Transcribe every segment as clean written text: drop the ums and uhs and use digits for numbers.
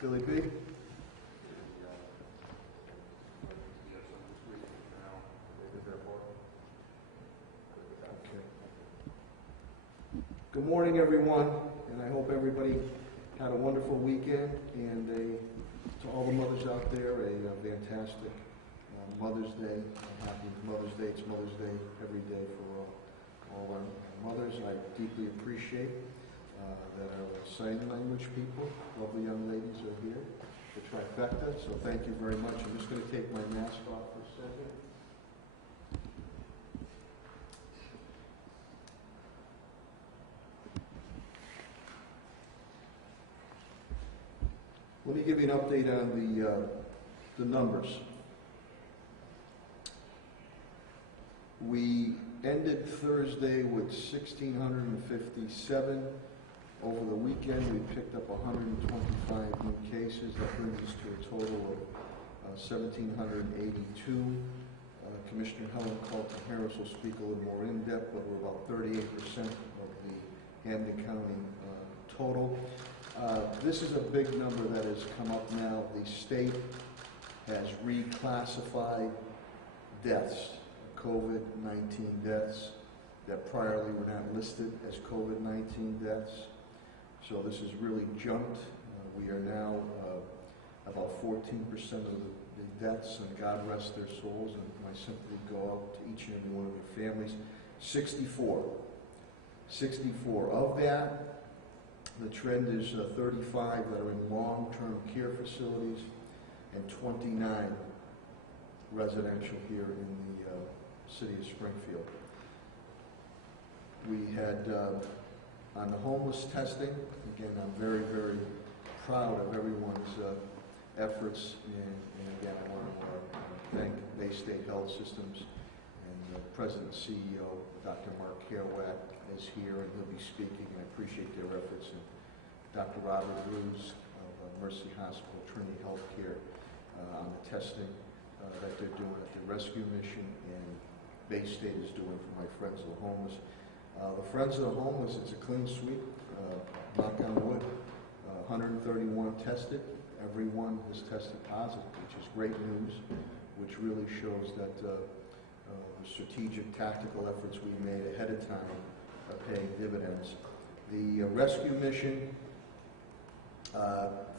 Billy B. Good morning, everyone, and I hope everybody had a wonderful weekend, and to all the mothers out there, a fantastic Mother's Day. Happy Mother's Day. It's Mother's Day every day for all our mothers. I deeply appreciate that our sign language people, lovely young ladies, are here, the trifecta, so thank you very much. I'm just going to take my mask off for a second. Let me give you an update on the numbers. We ended Thursday with 1,657. Over the weekend, we picked up 125 new cases. That brings us to a total of 1,782. Commissioner Helen Carlton-Harris will speak a little more in depth, but we're about 38% of the Hampden County total. This is a big number that has come up now. The state has reclassified deaths, COVID-19 deaths, that priorly were not listed as COVID-19 deaths. So this has really jumped. We are now about 14% of the deaths, and God rest their souls, and my sympathy go out to each and every one of their families. 64 of that. The trend is 35 that are in long-term care facilities and 29 residential here in the city of Springfield. We had on the homeless testing, again, I'm very, very proud of everyone's efforts, and again, I want to thank Bay State Health Systems, and the President and CEO, Dr. Mark Kerouac, is here, and he'll be speaking, and I appreciate their efforts. And Dr. Robert Bruce of Mercy Hospital, Trinity Healthcare, on the testing that they're doing at the rescue mission, and Bay State is doing for my Friends of the Homeless. The Friends of the Homeless, it's a clean sweep, knock on wood, 131 tested. Everyone has tested positive, which is great news, which really shows that the strategic, tactical efforts we made ahead of time are paying dividends. The rescue mission,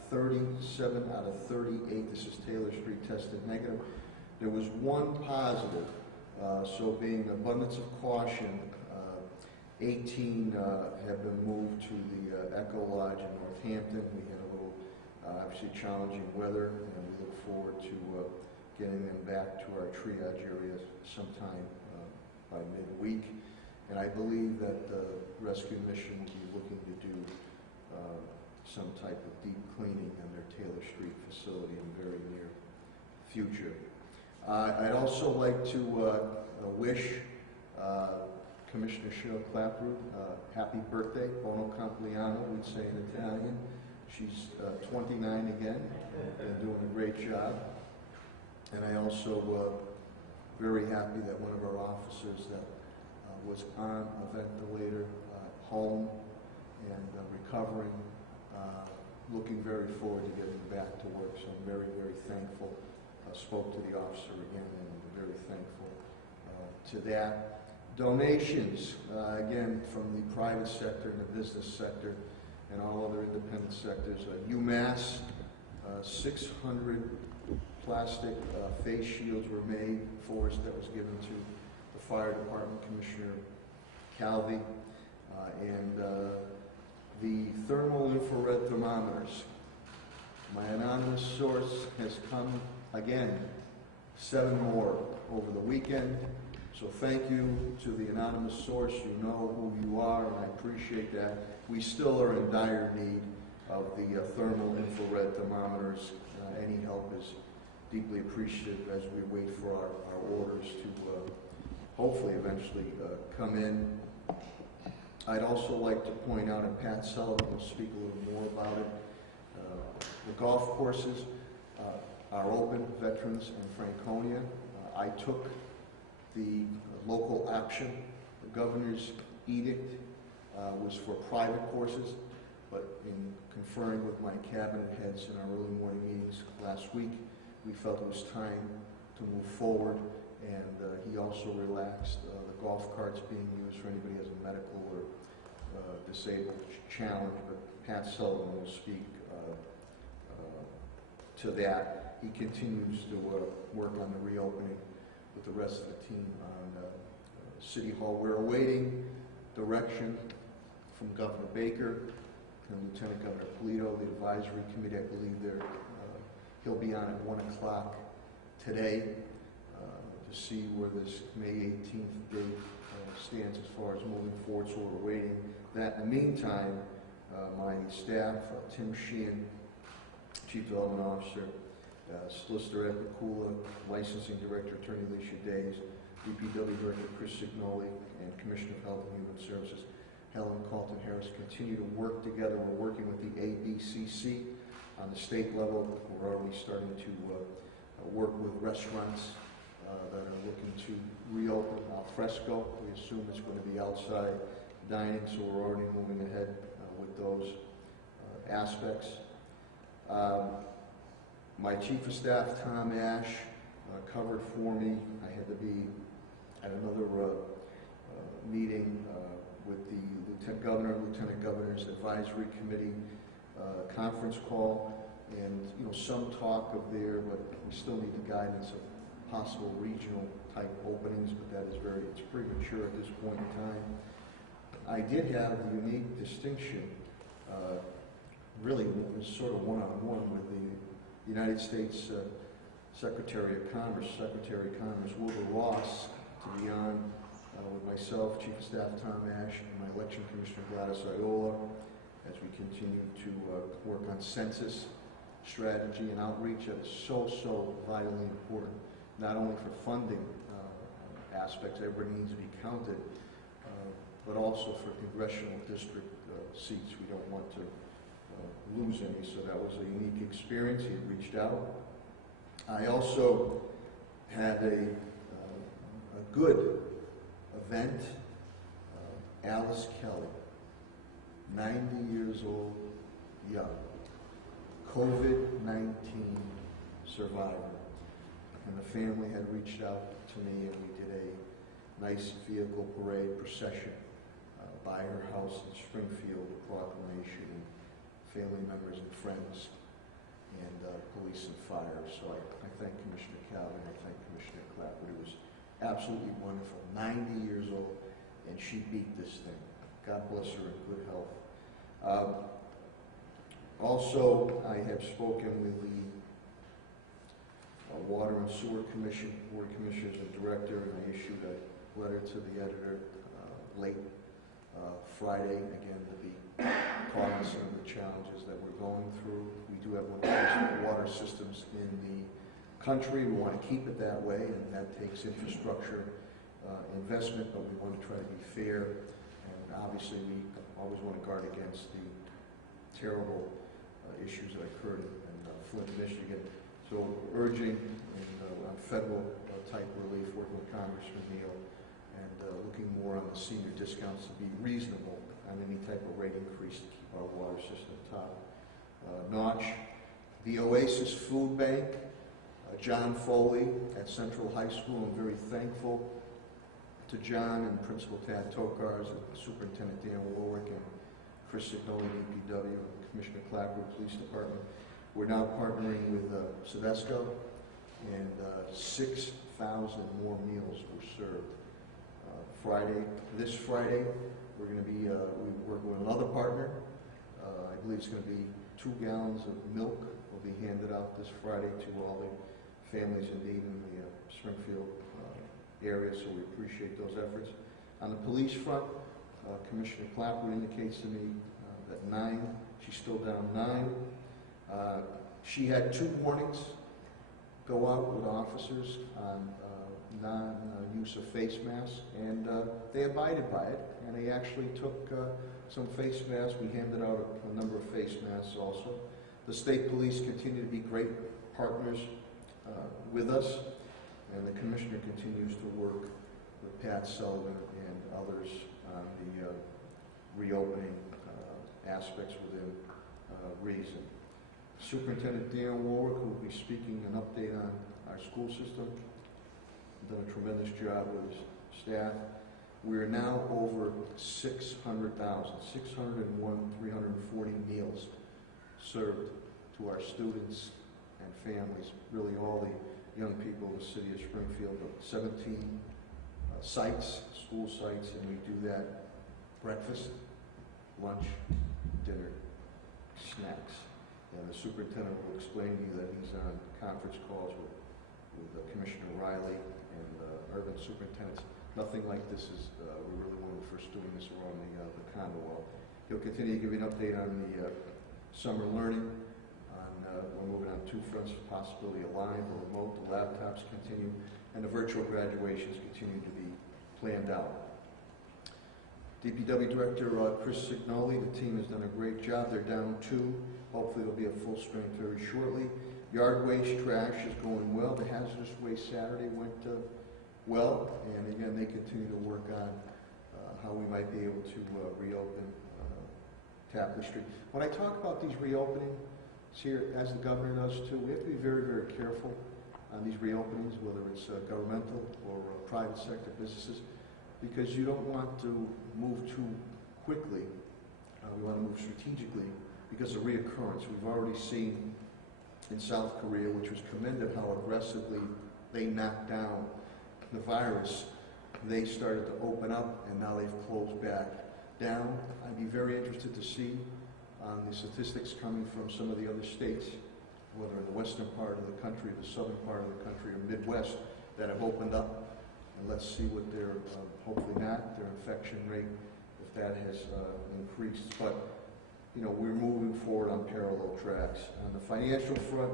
37 out of 38, this is Taylor Street, tested negative. There was one positive, so being abundance of caution, 18 have been moved to the Echo Lodge in Northampton. We had a little, obviously challenging weather, and we look forward to getting them back to our triage area sometime by midweek. And I believe that the rescue mission will be looking to do some type of deep cleaning in their Taylor Street facility in the very near future. I'd also like to wish Commissioner Cheryl Clapper happy birthday, buon compleanno, we'd say in Italian. She's 29 again, and doing a great job. And I also very happy that one of our officers that was on a ventilator, home, and recovering, looking very forward to getting back to work. So I'm very, very thankful. Spoke to the officer again, and I'm very thankful to that. Donations, again, from the private sector and the business sector and all other independent sectors. UMass, 600 plastic face shields were made for us that was given to the fire department, Commissioner Calvi, and the thermal infrared thermometers. My anonymous source has come again, 7 more over the weekend. So thank you to the anonymous source. You know who you are, and I appreciate that. We still are in dire need of the thermal infrared thermometers. Any help is deeply appreciated as we wait for our orders to hopefully eventually come in. I'd also like to point out, and Pat Sullivan will speak a little more about it, the golf courses are open, Veterans and Franconia. I took the local option. The governor's edict was for private courses, but in conferring with my cabinet heads in our early morning meetings last week, we felt it was time to move forward, and he also relaxed the golf carts being used for anybody who has a medical or disabled challenge, but Pat Sullivan will speak to that. He continues to work on the reopening with the rest of the team on City Hall. We're awaiting direction from Governor Baker and Lieutenant Governor Polito, the advisory committee. I believe he'll be on at 1 o'clock today to see where this May 18th date stands as far as moving forward, so we're waiting that. In the meantime, my staff, Tim Sheehan, Chief Development Officer, Solicitor Ed McCula, Licensing Director Attorney Alicia Days, DPW Director Chris Signoli, and Commissioner of Health and Human Services Helen Carlton Harris continue to work together. We're working with the ABCC on the state level. We're already starting to work with restaurants that are looking to reopen al fresco. We assume it's going to be outside dining, so we're already moving ahead with those aspects. My Chief of Staff, Tom Ash, covered for me. I had to be at another meeting with the Lieutenant Governor's Advisory Committee conference call, and some talk of there, but we still need the guidance of possible regional type openings, but that is it's premature at this point in time. I did have the unique distinction, really it was sort of one-on-one with the United States Secretary of Commerce Wilbur Ross, to be on with myself, Chief of Staff Tom Ash, and my Election Commissioner Gladys Iola, as we continue to work on census strategy and outreach. That is so vitally important, not only for funding aspects, everybody needs to be counted, but also for congressional district seats. We don't want to lose any, so that was a unique experience. He had reached out. I also had a good event. Alice Kelly, 90 years old, young, COVID-19 survivor, and the family had reached out to me, and we did a nice vehicle parade procession by her house in Springfield, a proclamation, and family members and friends, and police and fire. So I thank Commissioner Calvin, I thank Commissioner Clapper. It was absolutely wonderful. 90 years old, and she beat this thing. God bless her in good health. Also, I have spoken with the Water and Sewer Commission, Board of Commissioners and Director, and I issued a letter to the editor late Friday. Again, we'll be cognizant of the challenges that we're going through. We do have one of the best water systems in the country. We want to keep it that way, and that takes infrastructure investment, but we want to try to be fair. And obviously, we always want to guard against the terrible issues that occurred in Flint, Michigan. So urging on federal type relief, working with Congressman Neal, and looking more on the senior discounts to be reasonable on any type of rate increase to keep our water system top notch. The Oasis Food Bank, John Foley at Central High School. I'm very thankful to John and Principal Tad Tokars and Superintendent Dan Warwick and Chris Signoli, DPW, and Commissioner Clapper, Police Department. We're now partnering with Sedesco, and 6,000 more meals were served. This Friday, we're going to be working with another partner. I believe it's going to be 2 gallons of milk will be handed out this Friday to all the families in need in the Springfield area, so we appreciate those efforts. On the police front, Commissioner Clapper indicates to me that she's still down 9. She had 2 warnings go out with officers on non-use of face masks, and they abided by it, and they actually took some face masks. We handed out a number of face masks also. The state police continue to be great partners with us, and the Commissioner continues to work with Pat Sullivan and others on the reopening aspects within reason. Superintendent Dan Warwick will be speaking an update on our school system. Done a tremendous job with his staff. We are now over 601,340 meals served to our students and families, really all the young people in the city of Springfield. 17 sites, school sites, and we do that breakfast, lunch, dinner, snacks. And the superintendent will explain to you that he's on conference calls with Commissioner Riley and urban superintendents. Nothing like this is, we're really one of the first doing this around the Commonwealth. He'll continue to give you an update on the summer learning. We're moving on two fronts, possibility of live or remote. The laptops continue, and the virtual graduations continue to be planned out. DPW Director Chris Signoli, the team has done a great job. They're down 2. Hopefully they'll be at full strength very shortly. Yard waste trash is going well. The hazardous waste Saturday went well, and again, they continue to work on how we might be able to reopen Tapley Street. When I talk about these reopenings here, as the governor does too, we have to be very, very careful on these reopenings, whether it's governmental or private sector businesses, because you don't want to move too quickly. We want to move strategically because of reoccurrence. We've already seen in South Korea, which was commended, how aggressively they knocked down the virus. They started to open up, and now they've closed back down. I'd be very interested to see the statistics coming from some of the other states, whether in the western part of the country, the southern part of the country, or Midwest, that have opened up. And let's see what their, hopefully not, their infection rate, if that has increased. But, you know, we're moving forward on parallel tracks. On the financial front,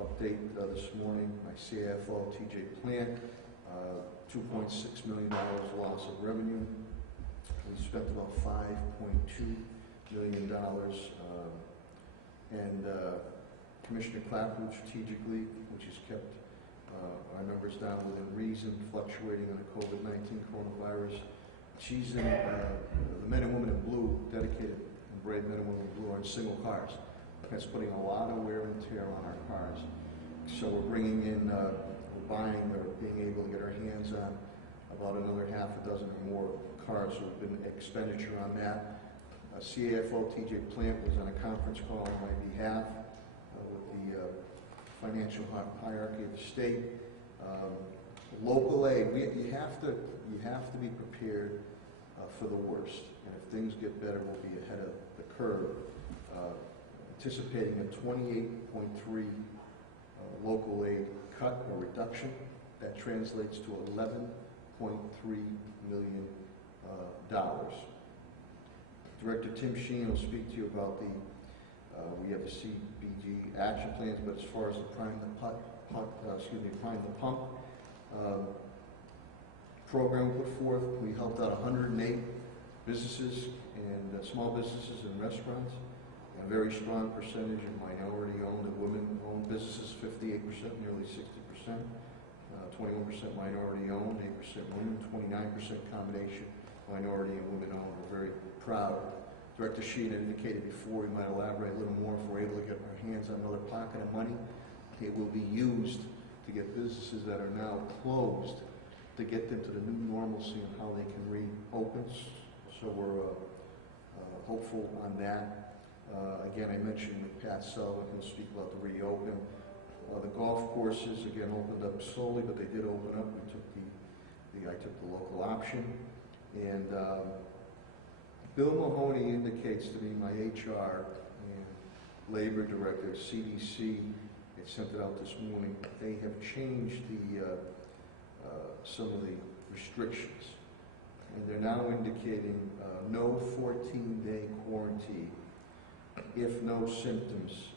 update this morning, my CFO, TJ Plant, $2.6 million loss of revenue. We spent about $5.2 million. Commissioner Clapper strategically, which has kept our numbers down within reason, fluctuating on the COVID-19 coronavirus. She's in, the men and women in blue, dedicated and brave men and women in blue, are in single cars. That's putting a lot of wear and tear on our cars. So we're bringing in, we're buying or being able to get our hands on about another half a dozen or more cars. So there's been expenditure on that. CAFO TJ Plant was on a conference call on my behalf with the financial hierarchy of the state. Local aid, you have to be prepared for the worst. And if things get better, we'll be ahead of the curve. Anticipating a 28.3 local aid cut or reduction. That translates to $11.3 million. Director Tim Sheen will speak to you about the, we have the CBG action plans, but as far as the prime the pump program we put forth, we helped out 108 businesses and small businesses and restaurants. A very strong percentage of minority-owned and women-owned businesses, 58%, nearly 60%, 21% minority-owned, 8% women, 29% combination minority and women-owned. We're very proud. Director Sheen had indicated before, we might elaborate a little more if we're able to get our hands on another pocket of money. It will be used to get businesses that are now closed, to get them to the new normalcy and how they can reopen. So we're hopeful on that. Again, I mentioned with Pat Sullivan, he'll speak about the reopen. The golf courses, again, opened up slowly, but they did open up. We took I took the local option. And Bill Mahoney indicates to me, my HR and labor director, CDC, they sent it out this morning, they have changed some of the restrictions. And they're now indicating no 14-day quarantine if no symptoms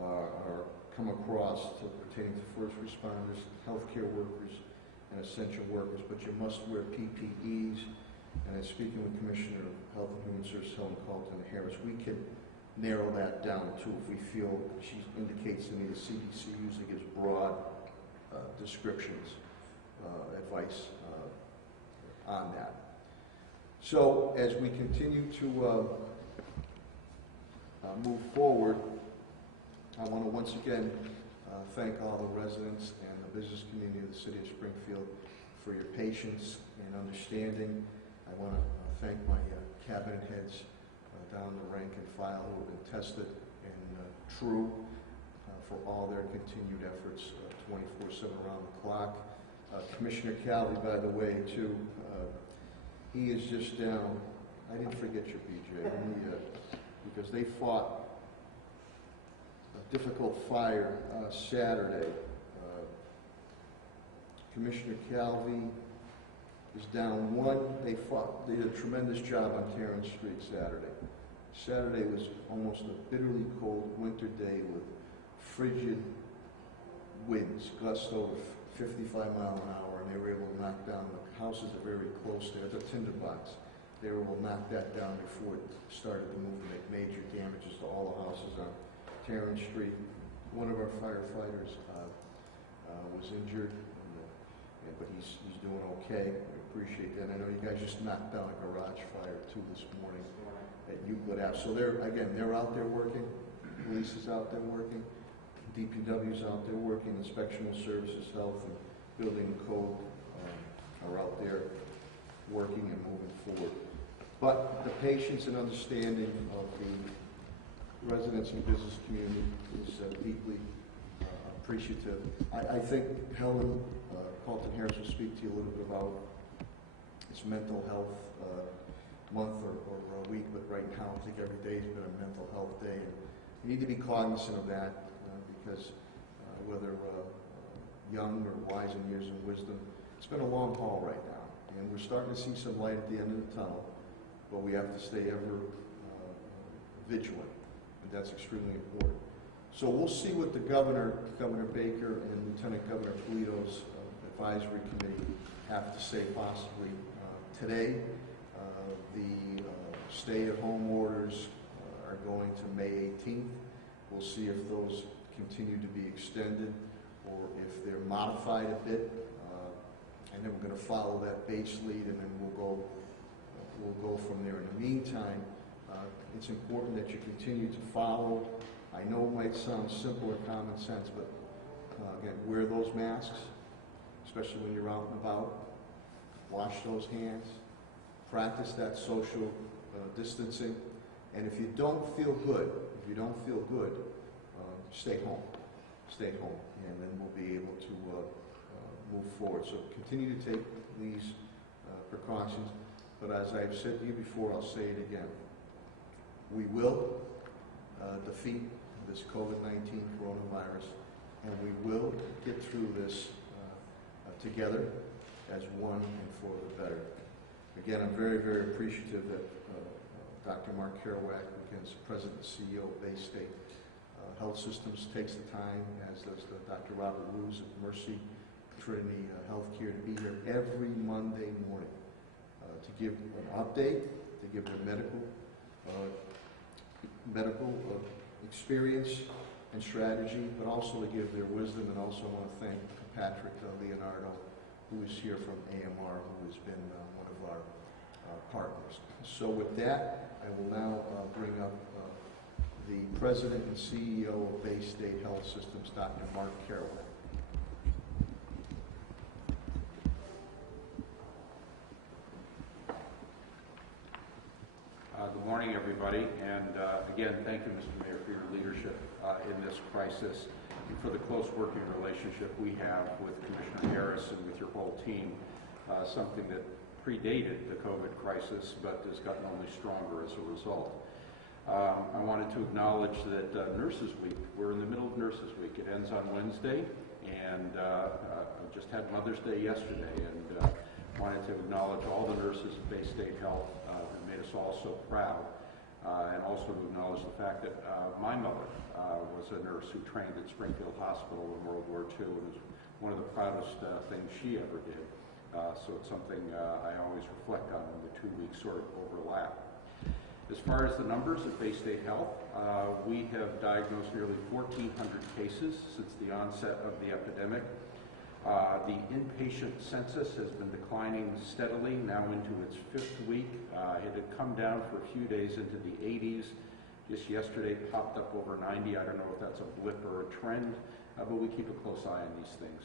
are come across pertaining to first responders, healthcare workers, and essential workers, but you must wear PPEs. And I'm speaking with Commissioner of Health and Human Services, Helen Colton Harris, we can narrow that down too if we feel. She indicates to me the CDC usually gives broad descriptions, advice on that. So as we continue to move forward, I want to once again thank all the residents and the business community of the city of Springfield for your patience and understanding. I want to thank my cabinet heads down the rank and file who have been tested and true for all their continued efforts 24/7 around the clock. Commissioner Calvi, by the way, too, he is just down. I didn't forget your BJ, because they fought a difficult fire Saturday. Commissioner Calvi is down one. They did a tremendous job on Terrence Street Saturday. Saturday was almost a bitterly cold winter day with frigid winds, gusts over 55 miles an hour, and they were able to knock down the houses that are very close there, the tinderbox. They were able to knock that down before it started to move and make major damages to all the houses on Terrence Street. One of our firefighters was injured, but he's doing okay. I appreciate that. I know you guys just knocked down a garage fire too this morning at Euclid Ave. So they're out there working. Police is out there working. DPW's out there working. Inspectional Services, Health, and Building and Code are out there working and moving forward. But the patience and understanding of the residents and business community is deeply appreciative. I think Helen Carlton-Harris will speak to you a little bit about it's mental health month or a week, but right now I think every day has been a mental health day. And you need to be cognizant of that because whether young or wise in years and wisdom, it's been a long haul right now. And we're starting to see some light at the end of the tunnel, but we have to stay ever vigilant, and that's extremely important. So we'll see what the Governor Baker, and Lieutenant Governor Polito's advisory committee have to say possibly today. The stay-at-home orders are going to May 18th. We'll see if those continue to be extended or if they're modified a bit. And then we're going to follow that base lead, and then we'll go from there. In the meantime, it's important that you continue to follow. I know it might sound simple or common sense, but again, wear those masks, especially when you're out and about. Wash those hands. Practice that social distancing. And if you don't feel good, stay home. Stay home, and then we'll be able to move forward. So continue to take these precautions. But as I've said to you before, I'll say it again. We will defeat this COVID-19 coronavirus, and we will get through this together as one and for the better. Again, I'm very, very appreciative that Dr. Mark Kerouac, again, is President and CEO of Bay State Health Systems, takes the time, as does Dr. Robert Ruse of Mercy Trinity Healthcare, to be here every Monday morning to give an update, to give their medical experience and strategy, but also to give their wisdom. And also I want to thank Patrick Leonardo, who is here from AMR, who has been one of our partners. So with that, I will now bring up the President and CEO of Bay State Health Systems, Dr. Mark Kerouac. Good morning, everybody, and again, thank you, Mr. Mayor, for your leadership in this crisis and for the close working relationship we have with Commissioner Harris and with your whole team, something that predated the COVID crisis but has gotten only stronger as a result. I wanted to acknowledge that Nurses Week, we're in the middle of Nurses Week. It ends on Wednesday, and I just had Mother's Day yesterday, and wanted to acknowledge all the nurses at Bay State Health who made us all so proud, and also to acknowledge the fact that my mother was a nurse who trained at Springfield Hospital in World War II, and was one of the proudest things she ever did. So it's something I always reflect on when the 2 weeks sort of overlap. As far as the numbers at Bay State Health, we have diagnosed nearly 1,400 cases since the onset of the epidemic. The inpatient census has been declining steadily, now into its 5th week. It had come down for a few days into the 80s, Just yesterday popped up over 90. I don't know if that's a blip or a trend, but we keep a close eye on these things.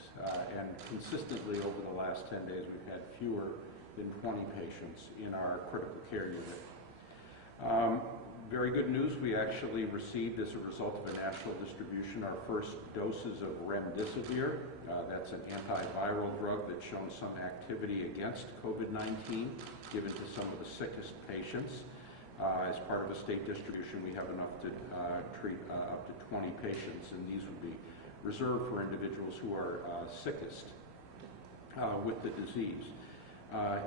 And consistently over the last 10 days, we've had fewer than 20 patients in our critical care unit. Very good news, we actually received, as a result of a national distribution, our first doses of remdesivir. That's an antiviral drug that's shown some activity against COVID-19, given to some of the sickest patients. As part of a state distribution, we have enough to treat up to 20 patients, and these would be reserved for individuals who are sickest with the disease.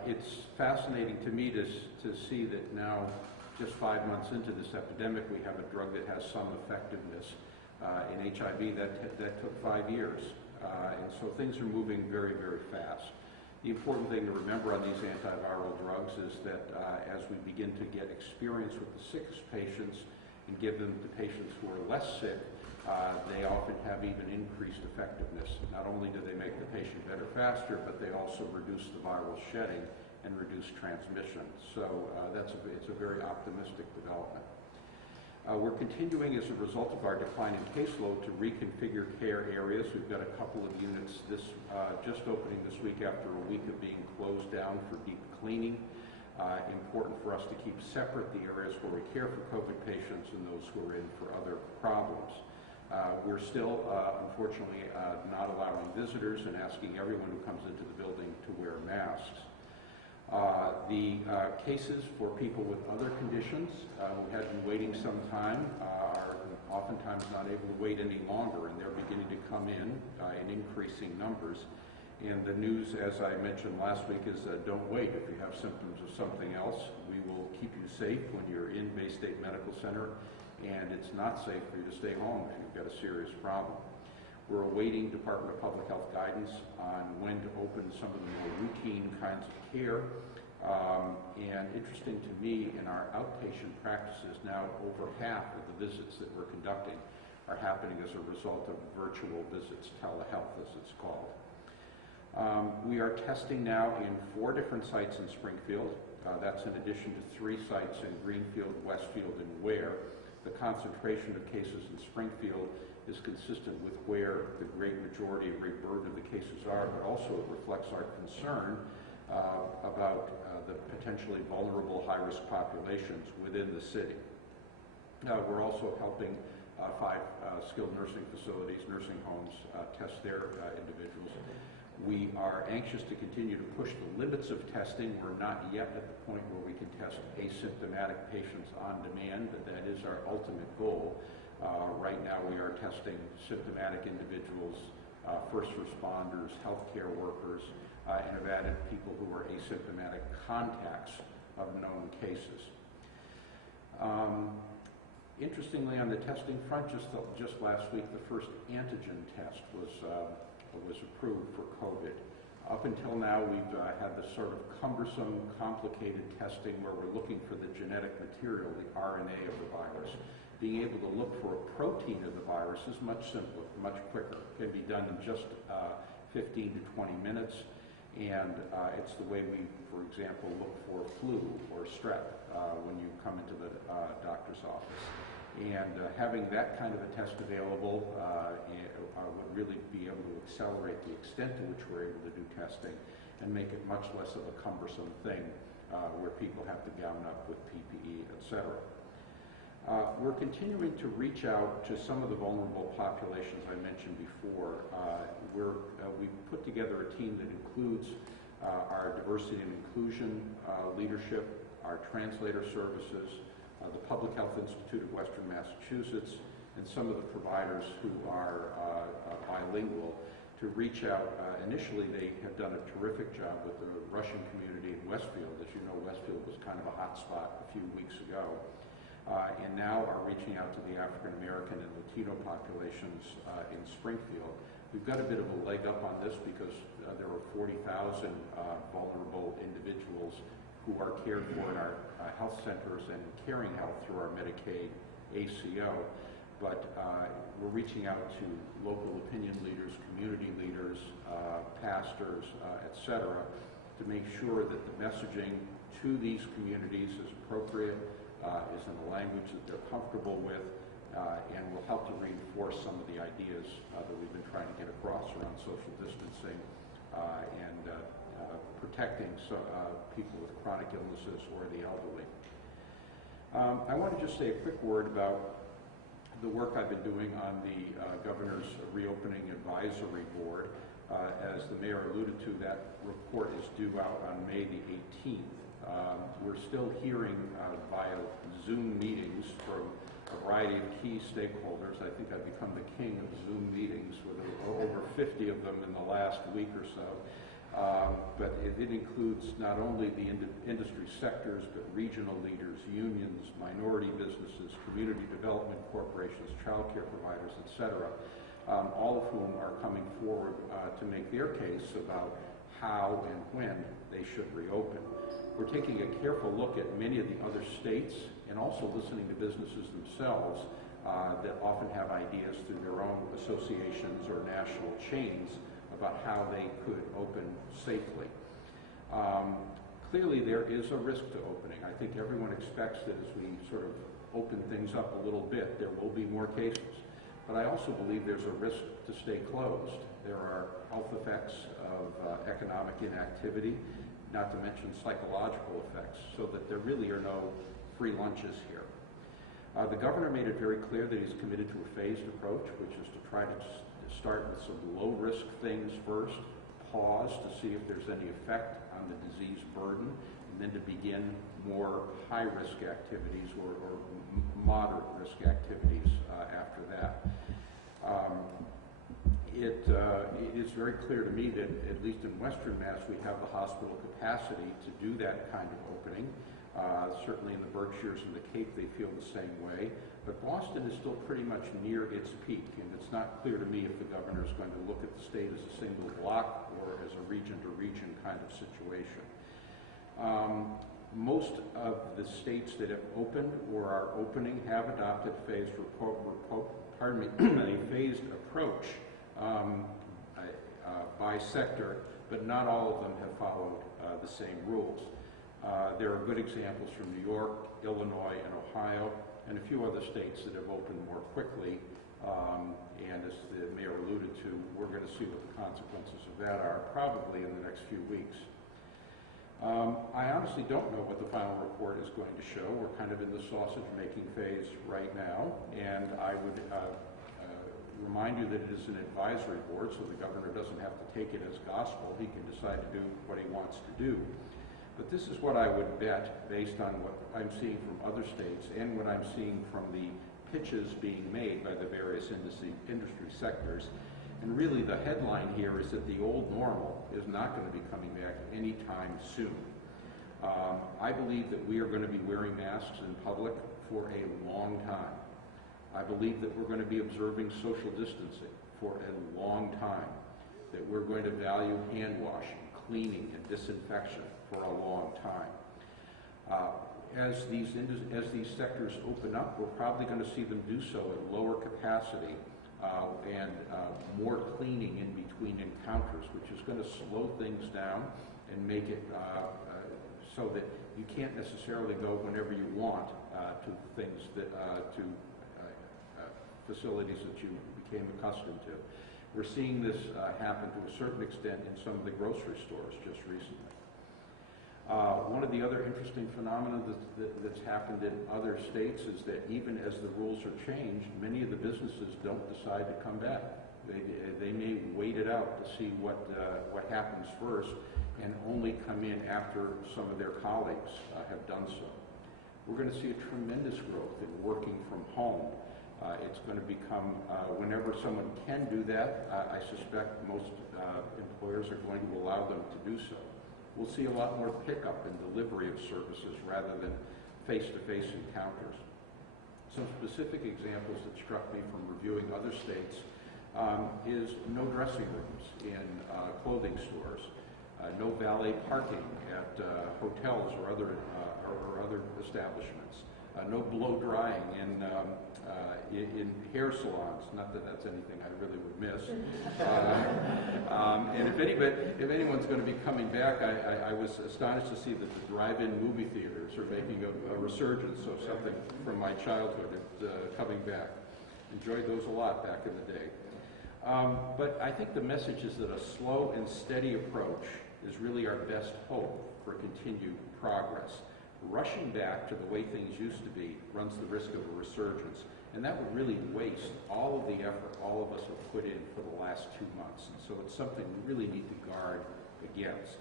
It's fascinating to me to see that now, just 5 months into this epidemic, we have a drug that has some effectiveness. In HIV, that took 5 years. And so things are moving very, very fast. The important thing to remember on these antiviral drugs is that as we begin to get experience with the sickest patients and give them to patients who are less sick, they often have even increased effectiveness. Not only do they make the patient better faster, but they also reduce the viral shedding and reduce transmission. So it's a very optimistic development. We're continuing, as a result of our decline in caseload, to reconfigure care areas. We've got a couple of units just opening this week after a week of being closed down for deep cleaning. Important for us to keep separate the areas where we care for COVID patients and those who are in for other problems. We're still, unfortunately, not allowing visitors and asking everyone who comes into the building to wear masks. The cases for people with other conditions who had been waiting some time are oftentimes not able to wait any longer, and they're beginning to come in increasing numbers. And the news, as I mentioned last week, is don't wait. If you have symptoms of something else, we will keep you safe when you're in Bay State Medical Center, and it's not safe for you to stay home if you've got a serious problem. We're awaiting Department of Public Health guidance on when to open some of the more routine kinds of care. And interesting to me, in our outpatient practices now, over half of the visits that we're conducting are happening as a result of virtual visits, telehealth as it's called. We are testing now in 4 different sites in Springfield. That's in addition to 3 sites in Greenfield, Westfield, and Ware. The concentration of cases in Springfield is consistent with where the great majority, a great burden of the cases are, but also it reflects our concern about the potentially vulnerable high-risk populations within the city. We're also helping 5 skilled nursing facilities, nursing homes, test their individuals. We are anxious to continue to push the limits of testing. We're not yet at the point where we can test asymptomatic patients on demand, but that is our ultimate goal. Right now we are testing symptomatic individuals, first responders, healthcare workers, and have added people who are asymptomatic contacts of known cases. Interestingly, on the testing front, just last week, the first antigen test was approved for COVID. Up until now, we've had this sort of cumbersome, complicated testing where we're looking for the genetic material, the RNA of the virus. Being able to look for a protein of the virus is much simpler, much quicker. It can be done in just 15 to 20 minutes, and it's the way we, for example, look for flu or strep when you come into the doctor's office. And having that kind of a test available would really be able to accelerate the extent to which we're able to do testing and make it much less of a cumbersome thing where people have to gown up with PPE, etc. We're continuing to reach out to some of the vulnerable populations I mentioned before. We've put together a team that includes our diversity and inclusion leadership, our translator services, the Public Health Institute of Western Massachusetts, and some of the providers who are bilingual to reach out. Initially, they have done a terrific job with the Russian community in Westfield. As you know, Westfield was kind of a hot spot a few weeks ago. And now are reaching out to the African American and Latino populations in Springfield. We've got a bit of a leg up on this because there are 40,000 vulnerable individuals who are cared for in our health centers and caring health through our Medicaid ACO. But we're reaching out to local opinion leaders, community leaders, pastors, et cetera, to make sure that the messaging to these communities is appropriate, is in a language that they're comfortable with, and will help to reinforce some of the ideas that we've been trying to get across around social distancing and protecting people with chronic illnesses or the elderly. I want to just say a quick word about the work I've been doing on the Governor's Reopening Advisory Board. As the Mayor alluded to, that report is due out on May the 18th. We're still hearing via Zoom meetings from a variety of key stakeholders. I think I've become the king of Zoom meetings with over 50 of them in the last week or so. But it includes not only the industry sectors, but regional leaders, unions, minority businesses, community development corporations, child care providers, etc., all of whom are coming forward to make their case about how and when they should reopen. We're taking a careful look at many of the other states and also listening to businesses themselves that often have ideas through their own associations or national chains about how they could open safely. Clearly, there is a risk to opening. I think everyone expects that as we sort of open things up a little bit, there will be more cases. But I also believe there's a risk to stay closed. There are health effects of economic inactivity, not to mention psychological effects, so that there really are no free lunches here. The governor made it very clear that he's committed to a phased approach, which is to try to start with some low-risk things first, pause to see if there's any effect on the disease burden, and then to begin more high-risk activities or moderate-risk activities after that. It is very clear to me that, at least in Western Mass, we have the hospital capacity to do that kind of opening. Certainly in the Berkshires and the Cape, they feel the same way. But Boston is still pretty much near its peak, and it's not clear to me if the governor is going to look at the state as a single block or as a region-to-region kind of situation. Most of the states that have opened or are opening have adopted a phased approach by sector, but not all of them have followed the same rules. There are good examples from New York, Illinois, and Ohio, and a few other states that have opened more quickly. And as the mayor alluded to, we're going to see what the consequences of that are probably in the next few weeks. I honestly don't know what the final report is going to show. We're kind of in the sausage-making phase right now, and I would remind you that it is an advisory board, so the governor doesn't have to take it as gospel. He can decide to do what he wants to do. But this is what I would bet, based on what I'm seeing from other states and what I'm seeing from the pitches being made by the various industry sectors. And really the headline here is that the old normal is not going to be coming back anytime soon. I believe that we are going to be wearing masks in public for a long time. I believe that we're going to be observing social distancing for a long time, that we're going to value hand washing, cleaning, and disinfection for a long time. As these sectors open up, we're probably going to see them do so at lower capacity and more cleaning in between encounters, which is going to slow things down and make it so that you can't necessarily go whenever you want to things that facilities that you became accustomed to. We're seeing this happen to a certain extent in some of the grocery stores just recently. One of the other interesting phenomena that's happened in other states is that even as the rules are changed, many of the businesses don't decide to come back. They may wait it out to see what happens first and only come in after some of their colleagues have done so. We're going to see a tremendous growth in working from home. It's going to become, whenever someone can do that, I suspect most employers are going to allow them to do so. We'll see a lot more pickup and delivery of services rather than face-to-face encounters. Some specific examples that struck me from reviewing other states is no dressing rooms in clothing stores, no valet parking at hotels or other establishments, no blow drying in hair salons. Not that that's anything I really would miss. And if anyone's going to be coming back, I was astonished to see that the drive-in movie theaters are making a resurgence. So something from my childhood is coming back. Enjoyed those a lot back in the day. But I think the message is that a slow and steady approach is really our best hope for continued progress. Rushing back to the way things used to be runs the risk of a resurgence, and that would really waste all of the effort all of us have put in for the last 2 months. And so it's something we really need to guard against.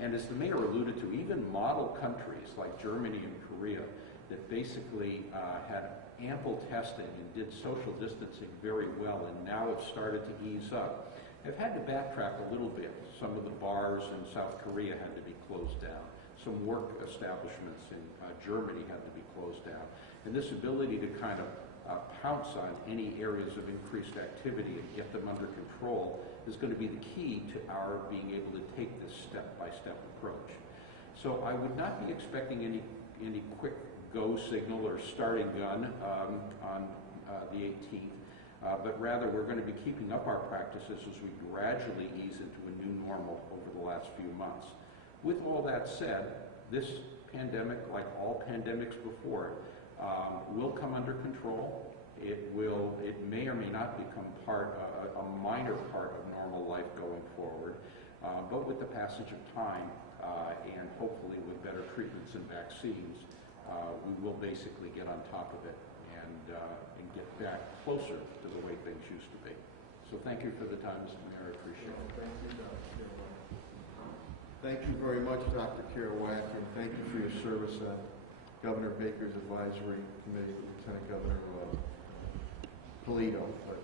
And as the mayor alluded to, even model countries like Germany and Korea that basically had ample testing and did social distancing very well and now have started to ease up, have had to backtrack a little bit. Some of the bars in South Korea had to be closed down. Some work establishments in Germany had to be closed down. And this ability to kind of pounce on any areas of increased activity and get them under control is going to be the key to our being able to take this step-by-step approach. So I would not be expecting any quick go signal or starting gun on the 18th, but rather we're going to be keeping up our practices as we gradually ease into a new normal over the last few months. With all that said, this pandemic, like all pandemics before it, will come under control. It may or may not become a minor part of normal life going forward, but with the passage of time and hopefully with better treatments and vaccines, we will basically get on top of it and get back closer to the way things used to be. So thank you for the time, Mr. Mayor. I appreciate it. Thank you, Dr. Kerouac. Thank you very much, Dr. Kerouac, and thank you for your service on Governor Baker's Advisory Committee, Lieutenant Governor Polito. But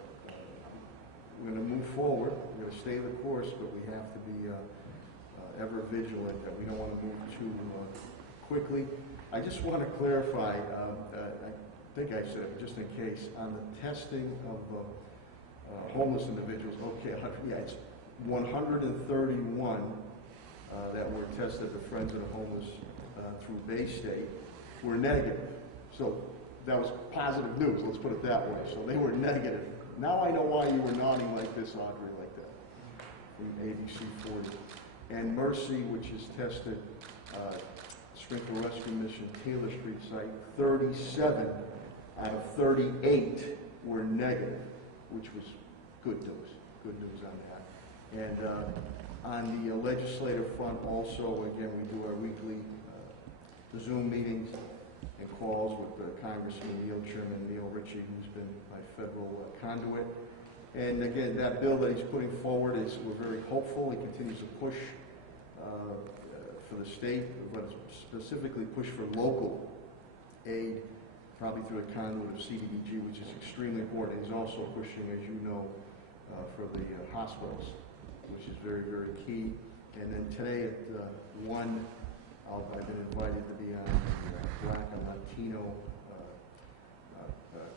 we're going to move forward. We're going to stay the course, but we have to be ever vigilant that we don't want to move too quickly. I just want to clarify, I think I said it, just in case, on the testing of homeless individuals. Okay, yeah, it's 131 that were tested, the Friends of the Homeless through Bay State, were negative. So that was positive news, let's put it that way. So they were negative. Now I know why you were nodding like this, Audrey, like that, from ABC 40. And Mercy, which is tested, Springfield Rescue Mission, Taylor Street site, 37 out of 38 were negative, which was good news on that. And on the legislative front also, again, we do our weekly Zoom meetings and calls with Congressman Chairman Neil Ritchie, who's been my federal conduit. And again, that bill that he's putting forward is, we're very hopeful. He continues to push for the state, but specifically push for local aid, probably through a conduit of CDBG, which is extremely important. He's also pushing, as you know, for the hospitals, which is very, very key. And then today at 1, I've been invited to be on the Black and Latino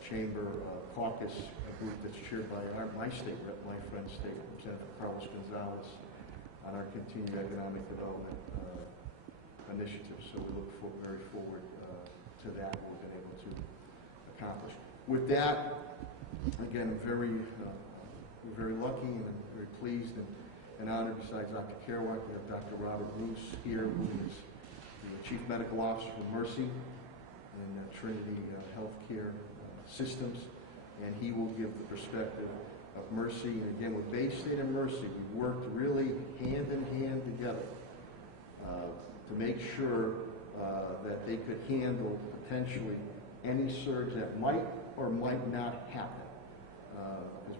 Chamber Caucus, a group that's chaired by my state rep, my friend State Representative Carlos Gonzalez, on our continued economic development initiatives. So we look very forward to that, what we've been able to accomplish. With that, again, we're very lucky and very pleased and honored. Besides Dr. Kerouac, we have Dr. Robert Bruce here, who is the Chief Medical Officer for Mercy and Trinity Healthcare Systems, and he will give the perspective of Mercy. And again, with Bay State and Mercy, we worked really hand in hand together to make sure that they could handle potentially any surge that might or might not happen. As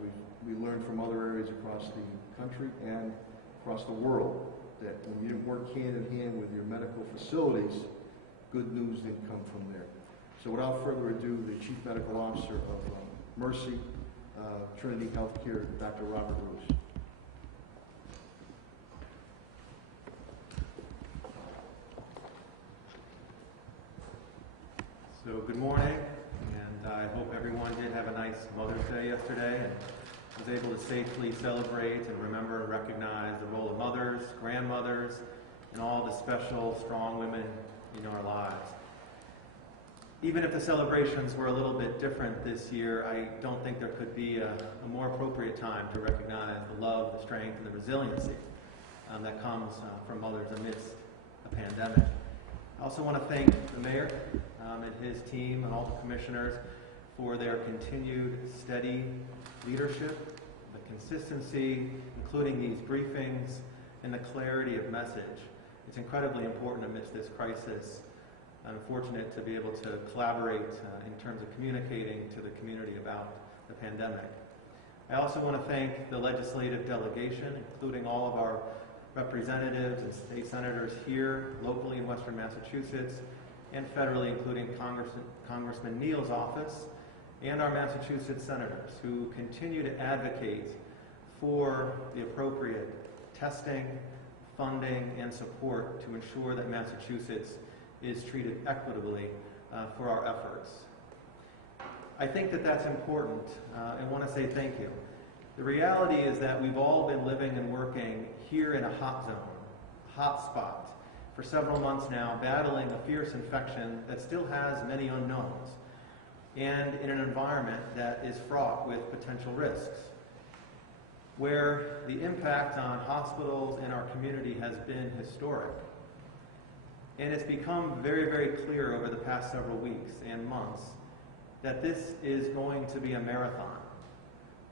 we learned from other areas across the country and across the world, that when you work hand in hand with your medical facilities, good news didn't come from there. So without further ado, the Chief Medical Officer of Mercy, Trinity Healthcare, Dr. Robert Bruce. So good morning, and I hope everyone did have a nice Mother's Day yesterday and was able to safely celebrate and remember and recognize the role of mothers, grandmothers, and all the special, strong women in our lives. Even if the celebrations were a little bit different this year, I don't think there could be a more appropriate time to recognize the love, the strength, and the resiliency that comes from mothers amidst a pandemic. I also want to thank the mayor and his team and all the commissioners for their continued steady leadership, the consistency, including these briefings, and the clarity of message. It's incredibly important amidst this crisis. I'm fortunate to be able to collaborate in terms of communicating to the community about the pandemic. I also want to thank the legislative delegation, including all of our representatives and state senators here, locally in Western Massachusetts, and federally, including Congressman Neal's office, and our Massachusetts senators, who continue to advocate for the appropriate testing, funding, and support to ensure that Massachusetts is treated equitably for our efforts. I think that that's important. I want to say thank you. The reality is that we've all been living and working here in a hot zone, hot spot, for several months now, battling a fierce infection that still has many unknowns, and in an environment that is fraught with potential risks, where the impact on hospitals and our community has been historic. And it's become very, very clear over the past several weeks and months that this is going to be a marathon.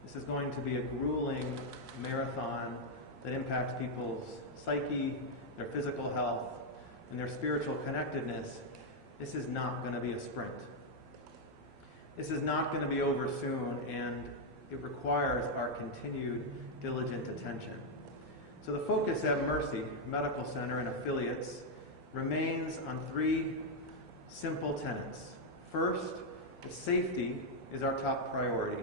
This is going to be a grueling marathon that impacts people's psyche, their physical health, and their spiritual connectedness. This is not going to be a sprint. This is not going to be over soon, and it requires our continued diligent attention. So the focus at Mercy Medical Center and affiliates remains on three simple tenets. First, the safety is our top priority.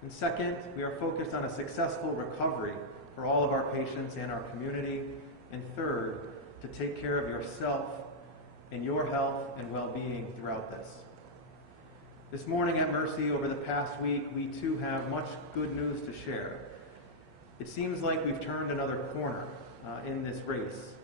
And second, we are focused on a successful recovery for all of our patients and our community. And third, to take care of yourself and your health and well-being throughout this. This morning at Mercy, over the past week, we too have much good news to share. It seems like we've turned another corner in this race.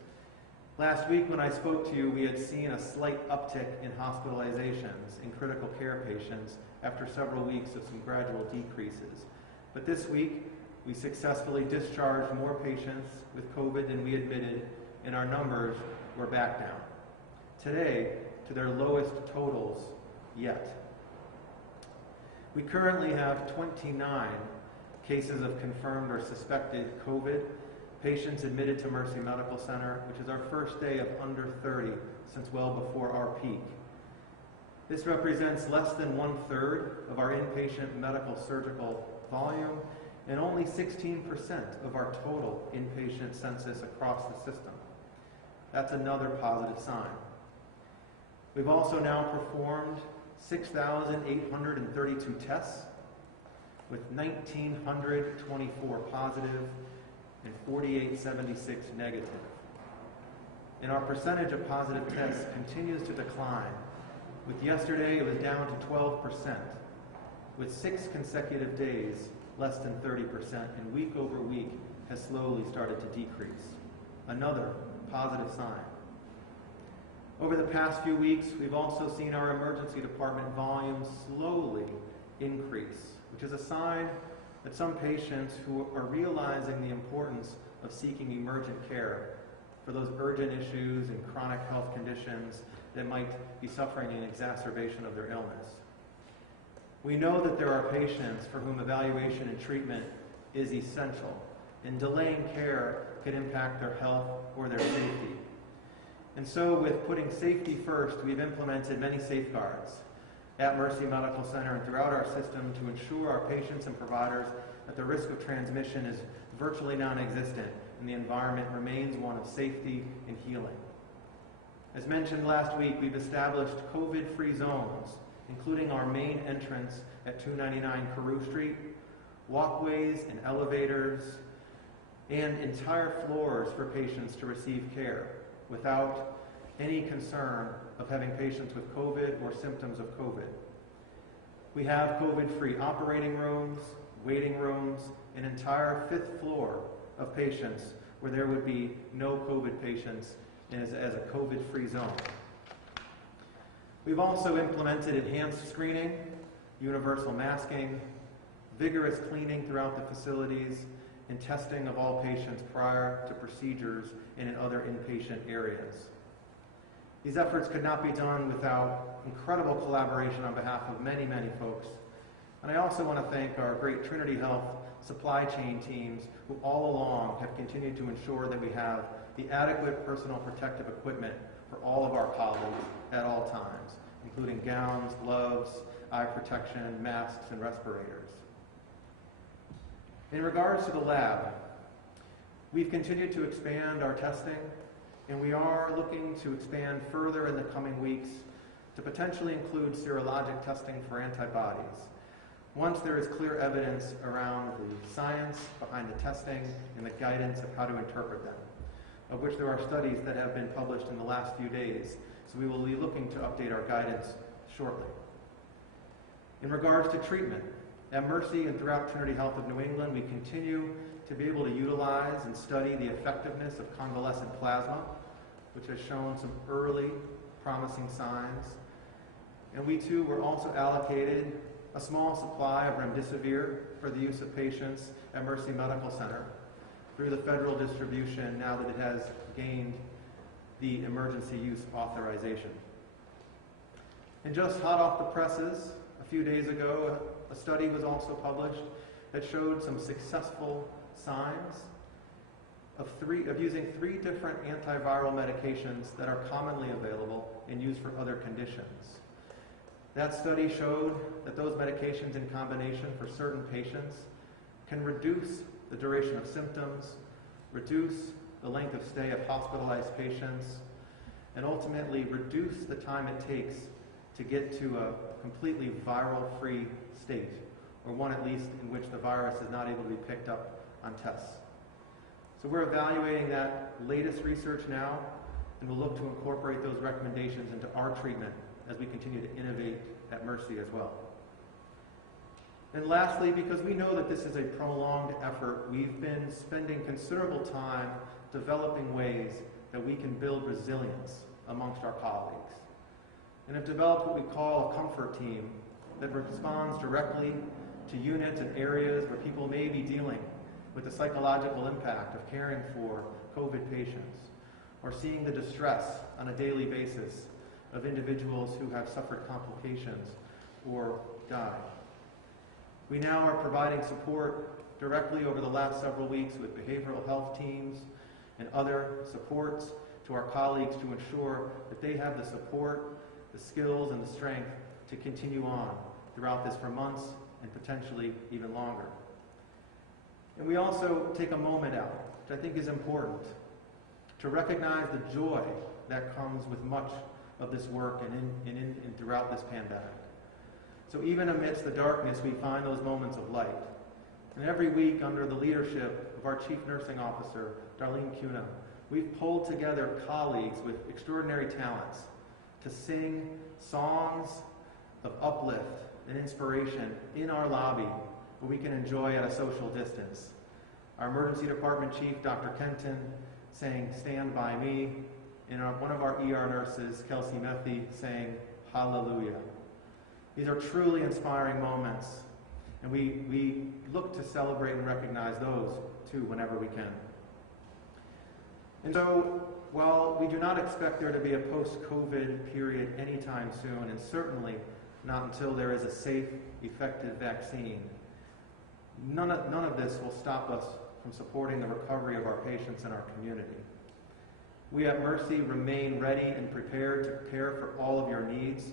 Last week when I spoke to you, we had seen a slight uptick in hospitalizations in critical care patients after several weeks of some gradual decreases. But this week, we successfully discharged more patients with COVID than we admitted, and our numbers were back down. Today, to their lowest totals yet. We currently have 29 cases of confirmed or suspected COVID patients admitted to Mercy Medical Center, which is our first day of under 30 since well before our peak. This represents less than 1/3 of our inpatient medical surgical volume and only 16% of our total inpatient census across the system. That's another positive sign. We've also now performed 6,832 tests with 1,924 positive and 4,876 negative. And our percentage of positive tests continues to decline. With yesterday, it was down to 12%, with 6 consecutive days less than 30%, and week over week has slowly started to decrease. Another positive sign. Over the past few weeks, we've also seen our emergency department volume slowly increase, which is a sign that some patients who are realizing the importance of seeking emergent care for those urgent issues and chronic health conditions that might be suffering an exacerbation of their illness. We know that there are patients for whom evaluation and treatment is essential, and delaying care could impact their health or their safety. And so, with putting safety first, we've implemented many safeguards at Mercy Medical Center and throughout our system to ensure our patients and providers that the risk of transmission is virtually non-existent and the environment remains one of safety and healing. As mentioned last week, we've established COVID-free zones, including our main entrance at 299 Carew Street, walkways and elevators, and entire floors for patients to receive care without any concern of having patients with COVID or symptoms of COVID. We have COVID-free operating rooms, waiting rooms, an entire 5th floor of patients where there would be no COVID patients as a COVID-free zone. We've also implemented enhanced screening, universal masking, vigorous cleaning throughout the facilities, and testing of all patients prior to procedures and in other inpatient areas. These efforts could not be done without incredible collaboration on behalf of many, many folks. And I also want to thank our great Trinity Health supply chain teams who all along have continued to ensure that we have the adequate personal protective equipment for all of our colleagues at all times, including gowns, gloves, eye protection, masks, and respirators. In regards to the lab, we've continued to expand our testing, and we are looking to expand further in the coming weeks to potentially include serologic testing for antibodies, once there is clear evidence around the science behind the testing and the guidance of how to interpret them, of which there are studies that have been published in the last few days, so we will be looking to update our guidance shortly. In regards to treatment, at Mercy and throughout Trinity Health of New England, we continue to be able to utilize and study the effectiveness of convalescent plasma, which has shown some early promising signs. And we too were also allocated a small supply of remdesivir for the use of patients at Mercy Medical Center through the federal distribution now that it has gained the emergency use authorization. And just hot off the presses, a few days ago, a study was also published that showed some successful signs of using 3 different antiviral medications that are commonly available and used for other conditions. That study showed that those medications in combination for certain patients can reduce the duration of symptoms, reduce the length of stay of hospitalized patients, and ultimately reduce the time it takes to get to a completely viral-free state, or one at least in which the virus is not able to be picked up on tests. So we're evaluating that latest research now, and we'll look to incorporate those recommendations into our treatment as we continue to innovate at Mercy as well. And lastly, because we know that this is a prolonged effort, we've been spending considerable time developing ways that we can build resilience amongst our colleagues, and have developed what we call a comfort team that responds directly to units and areas where people may be dealing with the psychological impact of caring for COVID patients, or seeing the distress on a daily basis of individuals who have suffered complications or died. We now are providing support directly over the last several weeks with behavioral health teams and other supports to our colleagues to ensure that they have the support, the skills, and the strength to continue on throughout this for months and potentially even longer. And we also take a moment out, which I think is important, to recognize the joy that comes with much of this work and throughout this pandemic. So even amidst the darkness, we find those moments of light. And every week, under the leadership of our Chief Nursing Officer, Darlene Cunha, we've pulled together colleagues with extraordinary talents to sing songs of uplift and inspiration in our lobby where we can enjoy at a social distance. Our emergency department chief, Dr. Kenton, sang "Stand By Me," and one of our ER nurses, Kelsey Methy, sang "Hallelujah." These are truly inspiring moments, and we look to celebrate and recognize those too whenever we can. And so, while we do not expect there to be a post-COVID period anytime soon, and certainly not until there is a safe, effective vaccine, none of this will stop us from supporting the recovery of our patients and our community. We at Mercy remain ready and prepared to care for all of your needs.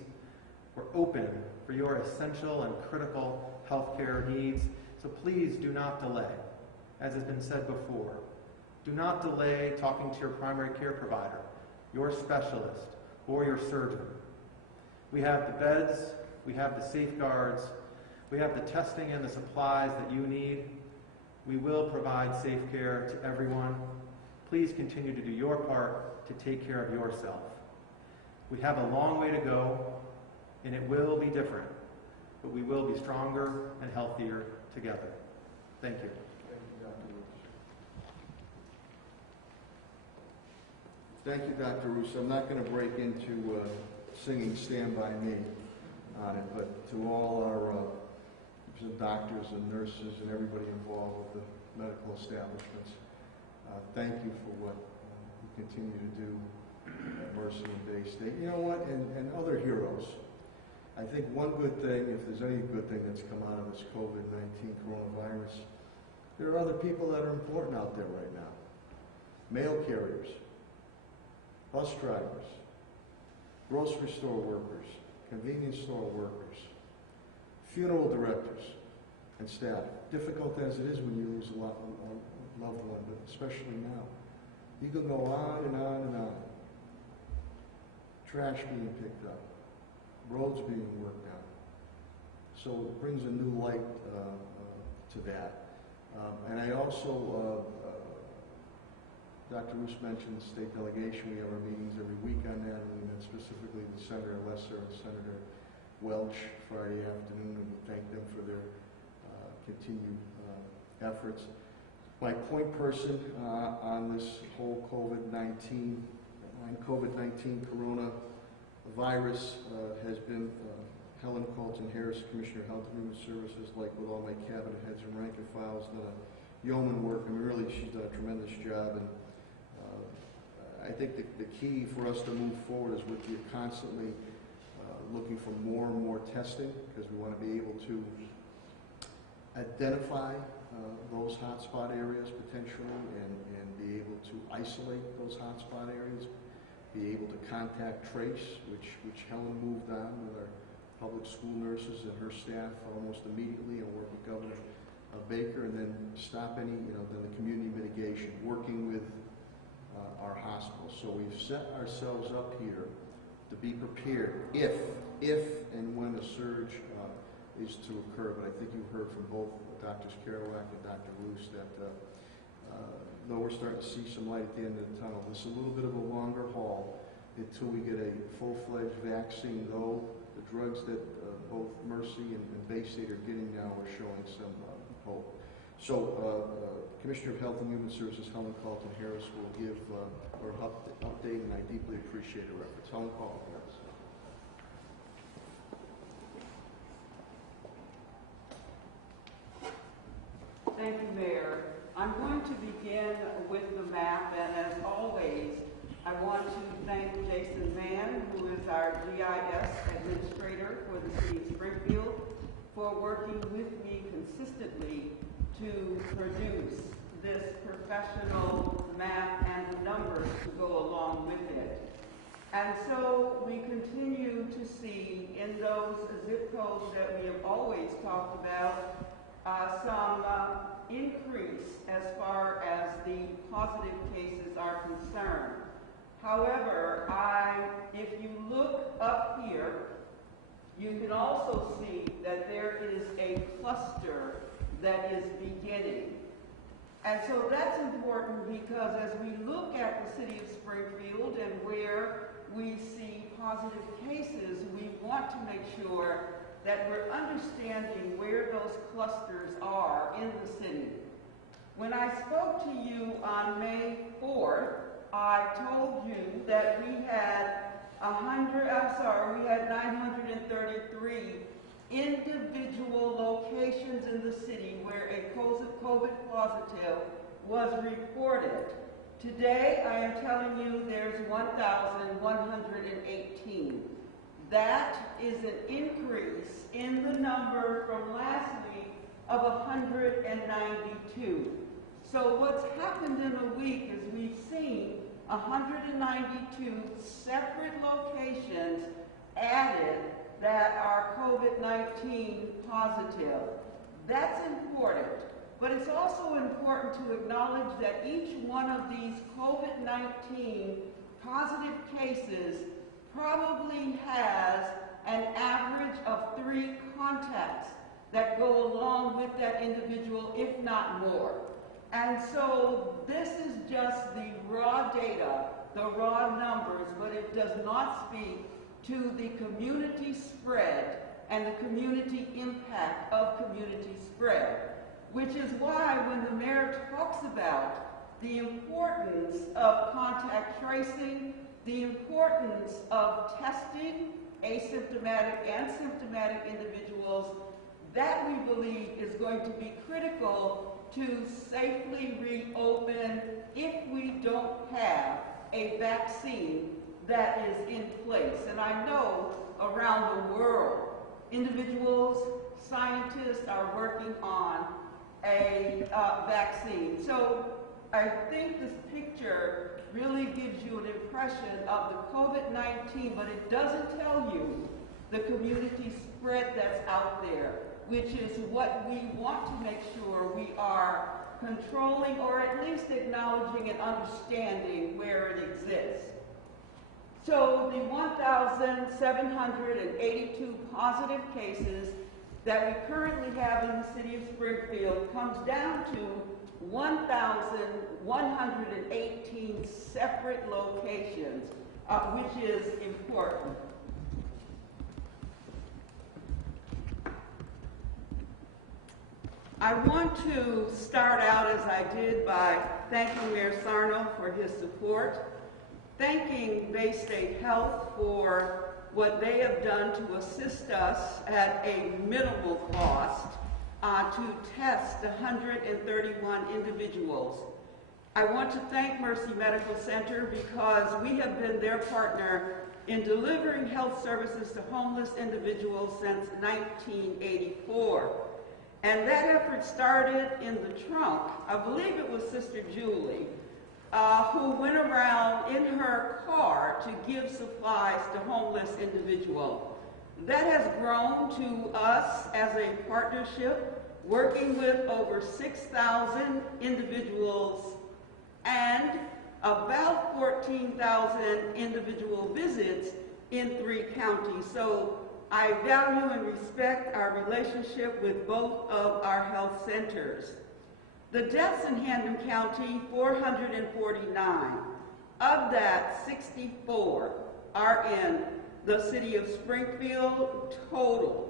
We're open for your essential and critical healthcare needs, so please do not delay. As has been said before, do not delay talking to your primary care provider, your specialist, or your surgeon. We have the beds, we have the safeguards, we have the testing and the supplies that you need. We will provide safe care to everyone. Please continue to do your part to take care of yourself. We have a long way to go, and it will be different, but we will be stronger and healthier together. Thank you. Thank you, Dr. Russo. I'm not going to break into singing Stand By Me on it, but to all our doctors and nurses and everybody involved with the medical establishments, thank you for what you continue to do at Mercy and Bay State. You know what, and other heroes. I think one good thing, if there's any good thing that's come out of this COVID-19 coronavirus, there are other people that are important out there right now. Mail carriers, bus drivers, grocery store workers, convenience store workers, funeral directors and staff. Difficult as it is when you lose a loved one, but especially now. You can go on and on and on. Trash being picked up, roads being worked out. So it brings a new light to that. And I also, Dr. Roos mentioned the state delegation. We have our meetings every week on that, and we met specifically with Senator Lesser and Senator Welch Friday afternoon, and we thank them for their continued efforts. My point person on this whole COVID-19 coronavirus has been Helen Colton Harris, Commissioner of Health and Human Services. Like with all my cabinet heads and rank and files, done a yeoman work. I mean, really, she's done a tremendous job. And I think the key for us to move forward is we're constantly looking for more and more testing, because we want to be able to identify those hotspot areas potentially, and be able to isolate those hotspot areas, be able to contact trace, which Helen moved on with our public school nurses and her staff almost immediately, and work with Governor Baker, and then stop any, then the community mitigation, working with our hospitals. So we've set ourselves up here to be prepared if and when a surge is to occur. But I think you've heard from both Drs. Kerouac and Dr. Roos that though we're starting to see some light at the end of the tunnel, this is a little bit of a longer haul until we get a full-fledged vaccine, though the drugs that both Mercy and Bay State are getting now are showing some hope. So Commissioner of Health and Human Services Helen Colton Harris will give her update, and I deeply appreciate her efforts. Helen Colton Harris. Thank you, Mayor. I'm going to begin with the map, and as always, I want to thank Jason Mann, who is our GIS administrator for the City of Springfield, for working with me consistently to produce this professional map and the numbers to go along with it. And so we continue to see in those zip codes that we have always talked about some increase as far as the positive cases are concerned. However, if you look up here, you can also see that there is a cluster that is beginning. And so that's important, because as we look at the City of Springfield and where we see positive cases, we want to make sure that we're understanding where those clusters are in the city. When I spoke to you on May 4th, I told you that we had 933 individual locations in the city where a COVID positive was reported. Today, I am telling you there's 1,118. That is an increase in the number from last week of 192. So what's happened in a week is we've seen 192 separate locations added that are COVID-19 positive. That's important. But it's also important to acknowledge that each one of these COVID-19 positive cases probably has an average of 3 contacts that go along with that individual, if not more. And so this is just the raw data, the raw numbers, but it does not speak to the community spread and the community impact of community spread, which is why when the mayor talks about the importance of contact tracing the importance of testing asymptomatic and symptomatic individuals that we believe is going to be critical to safely reopen if we don't have a vaccine that is in place. And I know around the world, individuals, scientists are working on a vaccine. So I think this picture really gives you an impression of the COVID-19, but it doesn't tell you the community spread that's out there, which is what we want to make sure we are controlling, or at least acknowledging and understanding where it exists. So the 1,782 positive cases that we currently have in the city of Springfield comes down to 1,118 separate locations, which is important. I want to start out, as I did, by thanking Mayor Sarno for his support, thanking Bay State Health for what they have done to assist us at a minimal cost to test 131 individuals. I want to thank Mercy Medical Center because we have been their partner in delivering health services to homeless individuals since 1984. And that effort started in the trunk. I believe it was Sister Julie, who went around in her car to give supplies to homeless individuals. That has grown to us as a partnership, working with over 6,000 individuals and about 14,000 individual visits in 3 counties. So I value and respect our relationship with both of our health centers. The deaths in Hampden County, 449. Of that, 64 are in the city of Springfield total.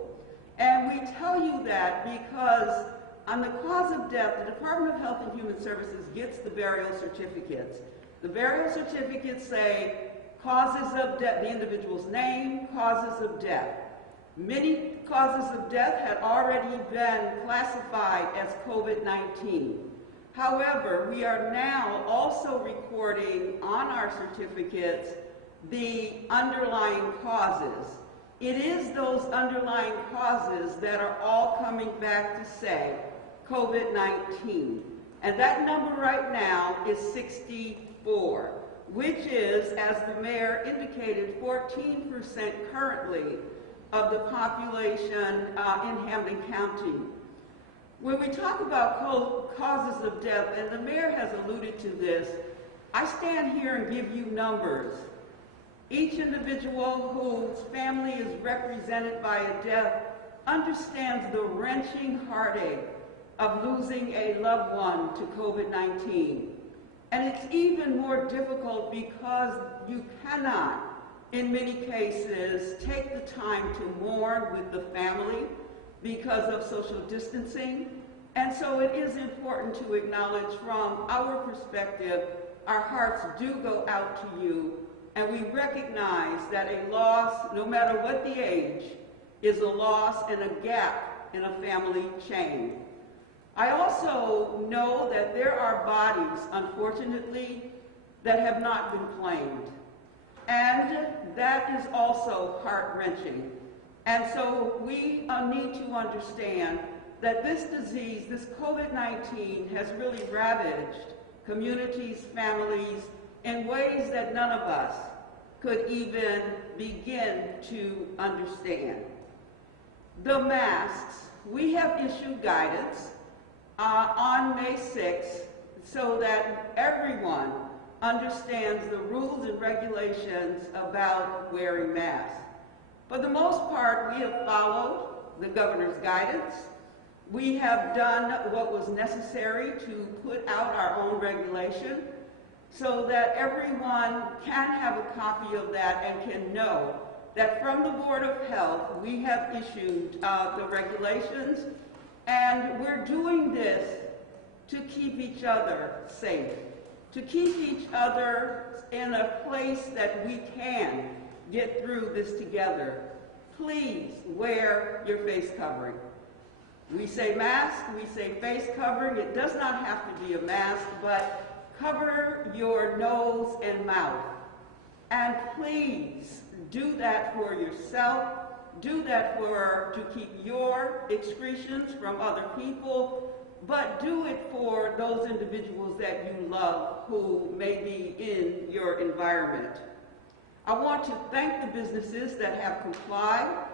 And we tell you that because on the cause of death, the Department of Health and Human Services gets the burial certificates. The burial certificates say causes of death, the individual's name, causes of death. Many causes of death had already been classified as COVID-19. However, we are now also recording on our certificates the underlying causes. It is those underlying causes that are all coming back to say COVID-19. And that number right now is 64, which is, as the mayor indicated, 14% currently of the population in Hampden County. When we talk about causes of death, and the mayor has alluded to this, I stand here and give you numbers. Each individual whose family is represented by a death understands the wrenching heartache of losing a loved one to COVID-19. And it's even more difficult because you cannot, in many cases, take the time to mourn with the family because of social distancing. And so it is important to acknowledge from our perspective, our hearts do go out to you, and we recognize that a loss, no matter what the age, is a loss and a gap in a family chain. I also know that there are bodies, unfortunately, that have not been claimed. And that is also heart-wrenching. And so we need to understand that this disease, this COVID-19, has really ravaged communities, families, in ways that none of us could even begin to understand. The masks, we have issued guidance on May 6th so that everyone understands the rules and regulations about wearing masks. For the most part, we have followed the governor's guidance. We have done what was necessary to put out our own regulation so that everyone can have a copy of that and can know that from the Board of Health, we have issued the regulations, and we're doing this to keep each other safe. to keep each other in a place that we can get through this together, please wear your face covering. We say mask, we say face covering. It does not have to be a mask, but cover your nose and mouth. And please do that for yourself. Do that to keep your excretions from other people, but do it for those individuals that you love who may be in your environment. I want to thank the businesses that have complied.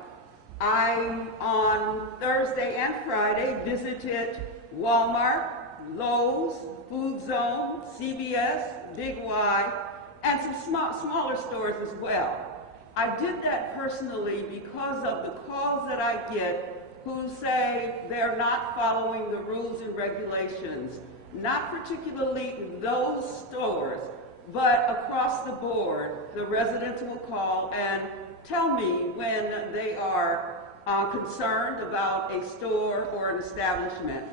I, on Thursday and Friday, visited Walmart, Lowe's, Food Zone, CVS, Big Y, and some smaller stores as well. I did that personally because of the calls that I get who say they're not following the rules and regulations, not particularly those stores, but across the board. The residents will call and tell me when they are concerned about a store or an establishment.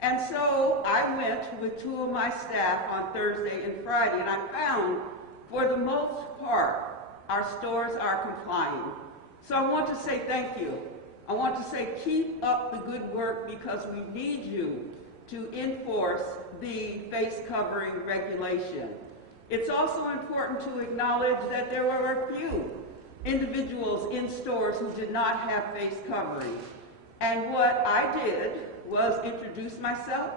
And so I went with two of my staff on Thursday and Friday, and I found, for the most part, our stores are complying. So I want to say thank you. I want to say keep up the good work, because we need you to enforce the face covering regulation. It's also important to acknowledge that there were a few individuals in stores who did not have face covering. And what I did was introduce myself.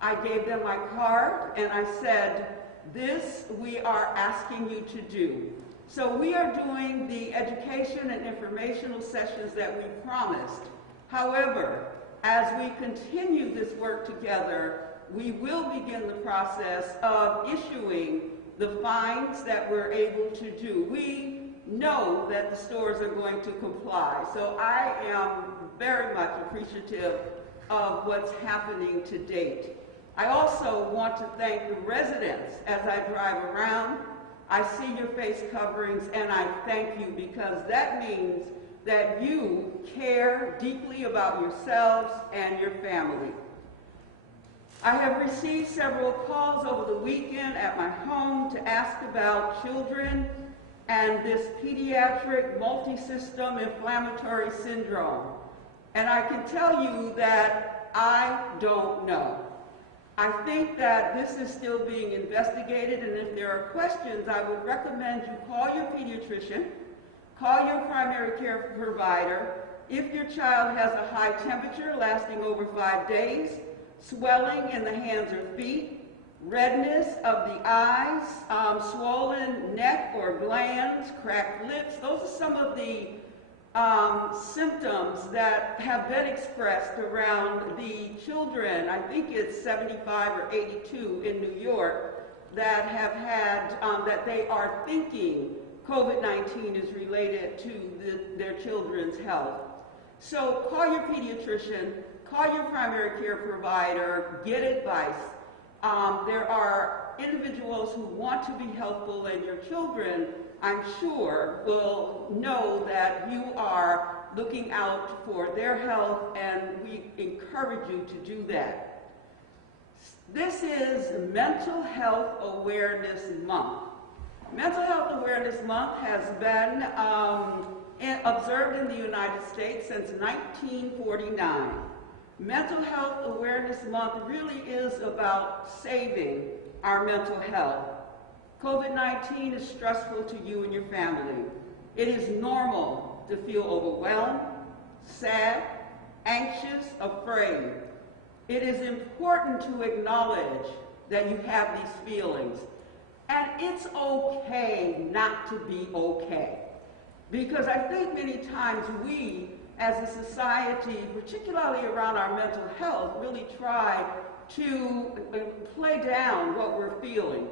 I gave them my card and I said, this we are asking you to do. So we are doing the education and informational sessions that we promised. However, as we continue this work together, we will begin the process of issuing the fines that we're able to do. We know that the stores are going to comply. So I am very much appreciative of what's happening to date. I also want to thank the residents as I drive around. I see your face coverings and I thank you, because that means that you care deeply about yourselves and your family. I have received several calls over the weekend at my home to ask about children and this pediatric multi-system inflammatory syndrome. And I can tell you that I don't know. I think that this is still being investigated, and if there are questions, I would recommend you call your pediatrician, call your primary care provider. If your child has a high temperature lasting over 5 days, swelling in the hands or feet, redness of the eyes, swollen neck or glands, cracked lips, those are some of the symptoms that have been expressed around the children. I think it's 75 or 82 in New York that have had, that they are thinking COVID-19 is related to their children's health. So call your pediatrician, call your primary care provider, get advice. There are individuals who want to be helpful, and your children, I'm sure, will know that you are looking out for their health, and we encourage you to do that. This is Mental Health Awareness Month. Mental Health Awareness Month has been observed in the United States since 1949. Mental Health Awareness Month really is about saving our mental health. COVID-19 is stressful to you and your family. It is normal to feel overwhelmed, sad, anxious, afraid. It is important to acknowledge that you have these feelings. And it's okay not to be okay. Because I think many times we, as a society, particularly around our mental health, really try to play down what we're feeling.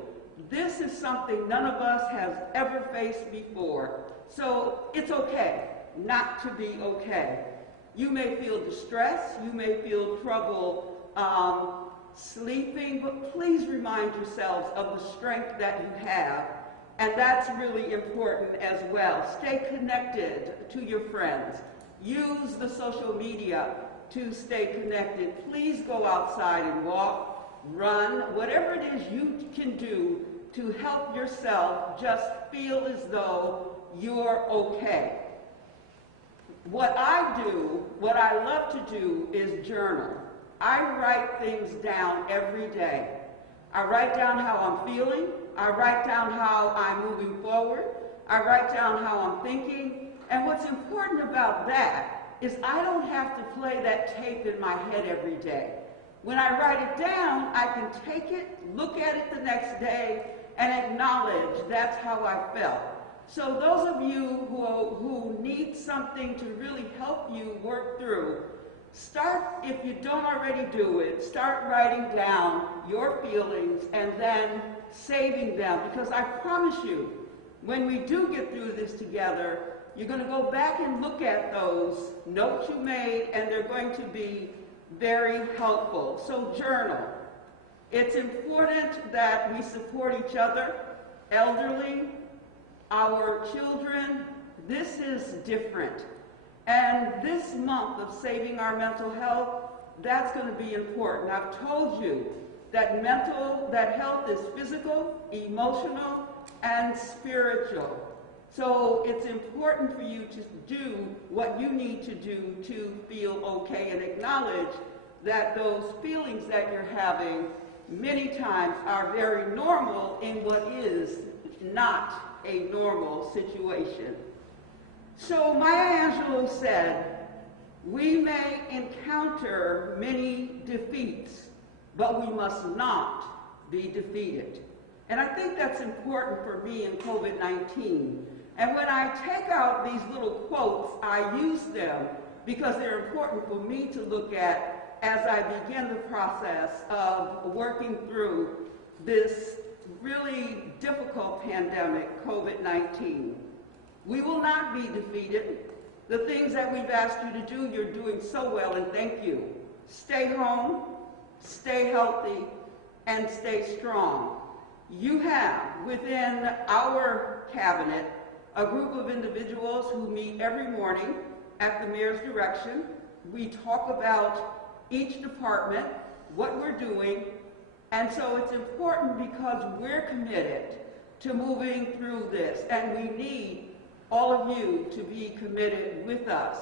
This is something none of us has ever faced before. So it's okay not to be okay. You may feel distress, you may feel trouble sleeping, but please remind yourselves of the strength that you have. And that's really important as well. Stay connected to your friends. Use the social media to stay connected. Please go outside and walk. run, whatever it is you can do to help yourself just feel as though you're okay. What I do, what I love to do is journal. I write things down every day. I write down how I'm feeling. I write down how I'm moving forward. I write down how I'm thinking. And what's important about that is I don't have to play that tape in my head every day. When I write it down, I can take it, look at it the next day, and acknowledge that's how I felt. So those of you who need something to really help you work through, start, if you don't already do it, start writing down your feelings and then saving them. Because I promise you, when we do get through this together, you're going to go back and look at those notes you made, and they're going to be very helpful. So journal. It's important that we support each other, elderly, our children. This is different. And this month of saving our mental health, that's going to be important. I've told you that health is physical, emotional, and spiritual. So it's important for you to do what you need to do to feel okay, and acknowledge that those feelings that you're having many times are very normal in what is not a normal situation. So Maya Angelou said, "We may encounter many defeats, but we must not be defeated." And I think that's important for me in COVID-19. And when I take out these little quotes, I use them because they're important for me to look at as I begin the process of working through this really difficult pandemic, COVID-19. We will not be defeated. The things that we've asked you to do, you're doing so well, and thank you. Stay home, stay healthy, and stay strong. You have within our cabinet a group of individuals who meet every morning at the mayor's direction. We talk about each department, what we're doing, and so it's important because we're committed to moving through this, and we need all of you to be committed with us.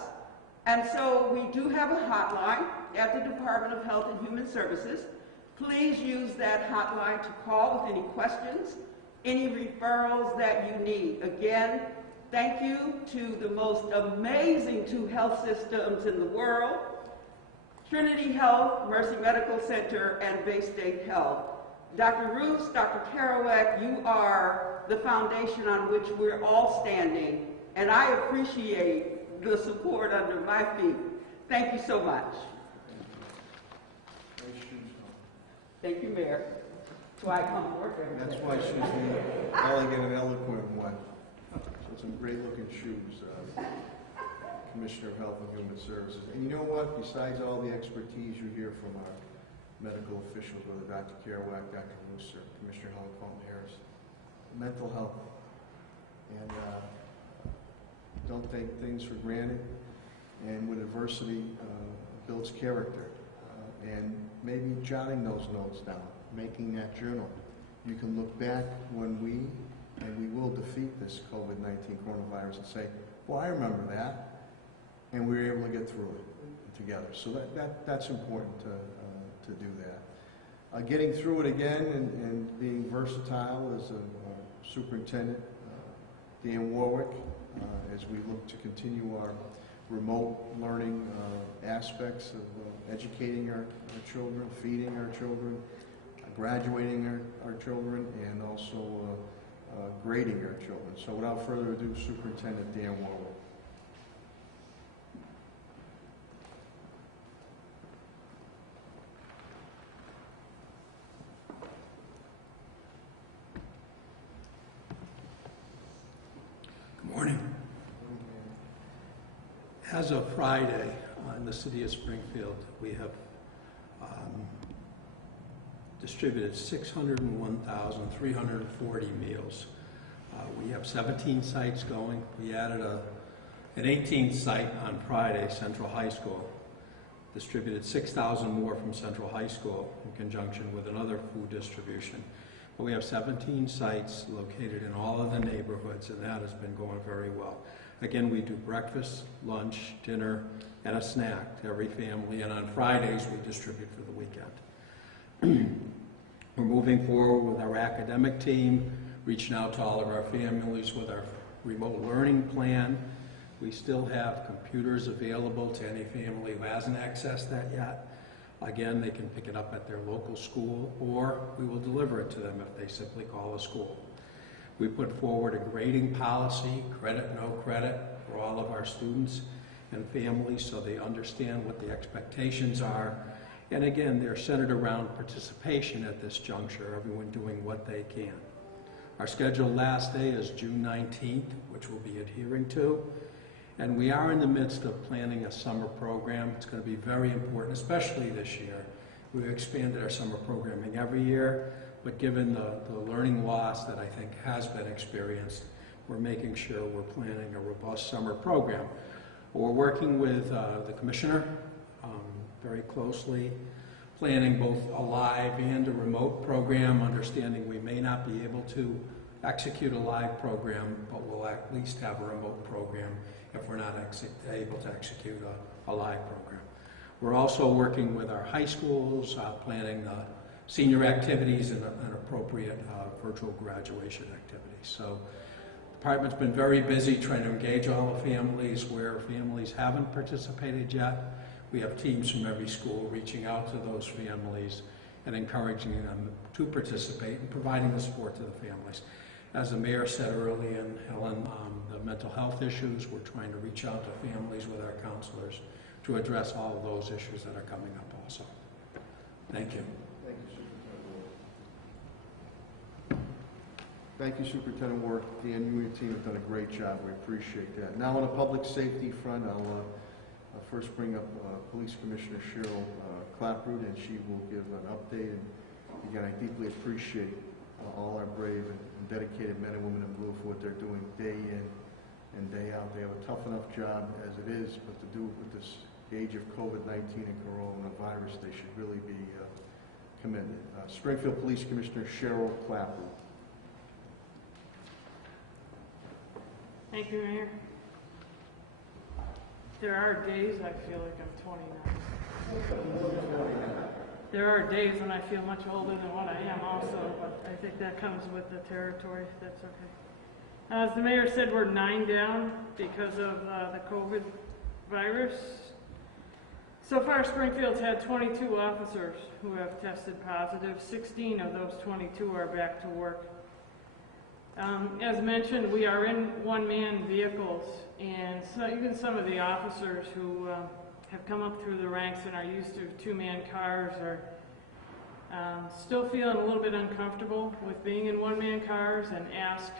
And so we do have a hotline at the Department of Health and Human Services. Please use that hotline to call with any questions, any referrals that you need. Again, thank you to the most amazing two health systems in the world, Trinity Health, Mercy Medical Center, and Bay State Health. Dr. Roos, Dr. Kerouac, you are the foundation on which we're all standing, and I appreciate the support under my feet. Thank you so much. Thank you, Mayor. That's why I come to work every day. That's why she's the elegant and eloquent one. So some great looking shoes, Commissioner of Health and Human Services. And you know what? Besides all the expertise you hear from our medical officials, whether Dr. Kerouac, Dr. Roos, or Commissioner Harris, mental health. And don't take things for granted. And with adversity, builds character. And maybe jotting those notes down, making that journal. You can look back when we will defeat this COVID-19 coronavirus and say, well, I remember that, and we were able to get through it together. So that's important to do that. Getting through it again and being versatile as a superintendent, Dan Warwick, as we look to continue our remote learning aspects of educating our children, feeding our children, graduating our children, and also grading our children. So without further ado, Superintendent Dan Warwick. Good morning. As of Friday, in the city of Springfield, we have distributed 601,340 meals. We have 17 sites going. We added an 18th site on Friday, Central High School. distributed 6,000 more from Central High School in conjunction with another food distribution. But we have 17 sites located in all of the neighborhoods, and that has been going very well. Again, we do breakfast, lunch, dinner, and a snack to every family, and on Fridays we distribute for the weekend. We're moving forward with our academic team, reaching out to all of our families with our remote learning plan. We still have computers available to any family who hasn't accessed that yet. Again, they can pick it up at their local school, or we will deliver it to them if they simply call a school. We put forward a grading policy, credit, no credit, for all of our students and families so they understand what the expectations are. And again, they're centered around participation at this juncture, everyone doing what they can. Our scheduled last day is June 19th, which we'll be adhering to. And we are in the midst of planning a summer program. It's going to be very important, especially this year. We've expanded our summer programming every year, but given the learning loss that I think has been experienced, we're making sure we're planning a robust summer program. We're working with the commissioner very closely, planning both a live and a remote program, understanding we may not be able to execute a live program, but we'll at least have a remote program if we're not able to execute a live program. We're also working with our high schools, planning senior activities and appropriate virtual graduation activities. So the department's been very busy trying to engage all the families where families haven't participated yet. We have teams from every school reaching out to those families and encouraging them to participate and providing the support to the families. As the mayor said earlier, and Helen, the mental health issues, we're trying to reach out to families with our counselors to address all of those issues that are coming up also. Thank you. Thank you, Superintendent Ward. Thank you, Superintendent Ward. The NUE team have done a great job. We appreciate that. Now on the public safety front, I'll first bring up Police Commissioner Cheryl Clapprood, and she will give an update. And again, I deeply appreciate all our brave and dedicated men and women in blue for what they're doing day in and day out. They have a tough enough job as it is, but to do it with this age of COVID-19 and coronavirus, they should really be commended. Springfield Police Commissioner Cheryl Clapprood. Thank you, Mayor. There are days I feel like I'm 29. There are days when I feel much older than what I am also, but I think that comes with the territory. That's okay. As the mayor said, we're 9 down because of the COVID virus. So far, Springfield's had 22 officers who have tested positive. 16 of those 22 are back to work. As mentioned, we are in one-man vehicles, and so even some of the officers who have come up through the ranks and are used to two-man cars are still feeling a little bit uncomfortable with being in one-man cars, and ask,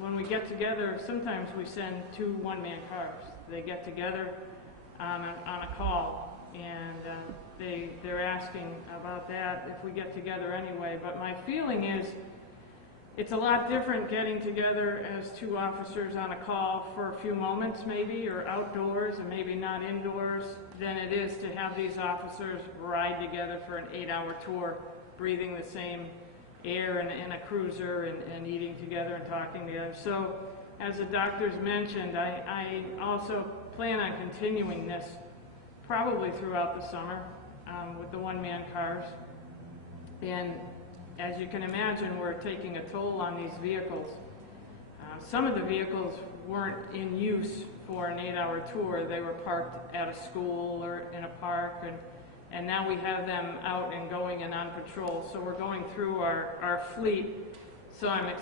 when we get together, sometimes we send 2 one-man cars. They get together on a call, and they're asking about that if we get together anyway. But my feeling is it's a lot different getting together as 2 officers on a call for a few moments maybe, or outdoors and maybe not indoors, than it is to have these officers ride together for an 8-hour tour, breathing the same air in a cruiser and eating together and talking together. So as the doctors mentioned, I also plan on continuing this probably throughout the summer with the one-man cars. And as you can imagine, we're taking a toll on these vehicles. Some of the vehicles weren't in use for an 8-hour tour. They were parked at a school or in a park, and now we have them out and going and on patrol. So we're going through our fleet. So I'm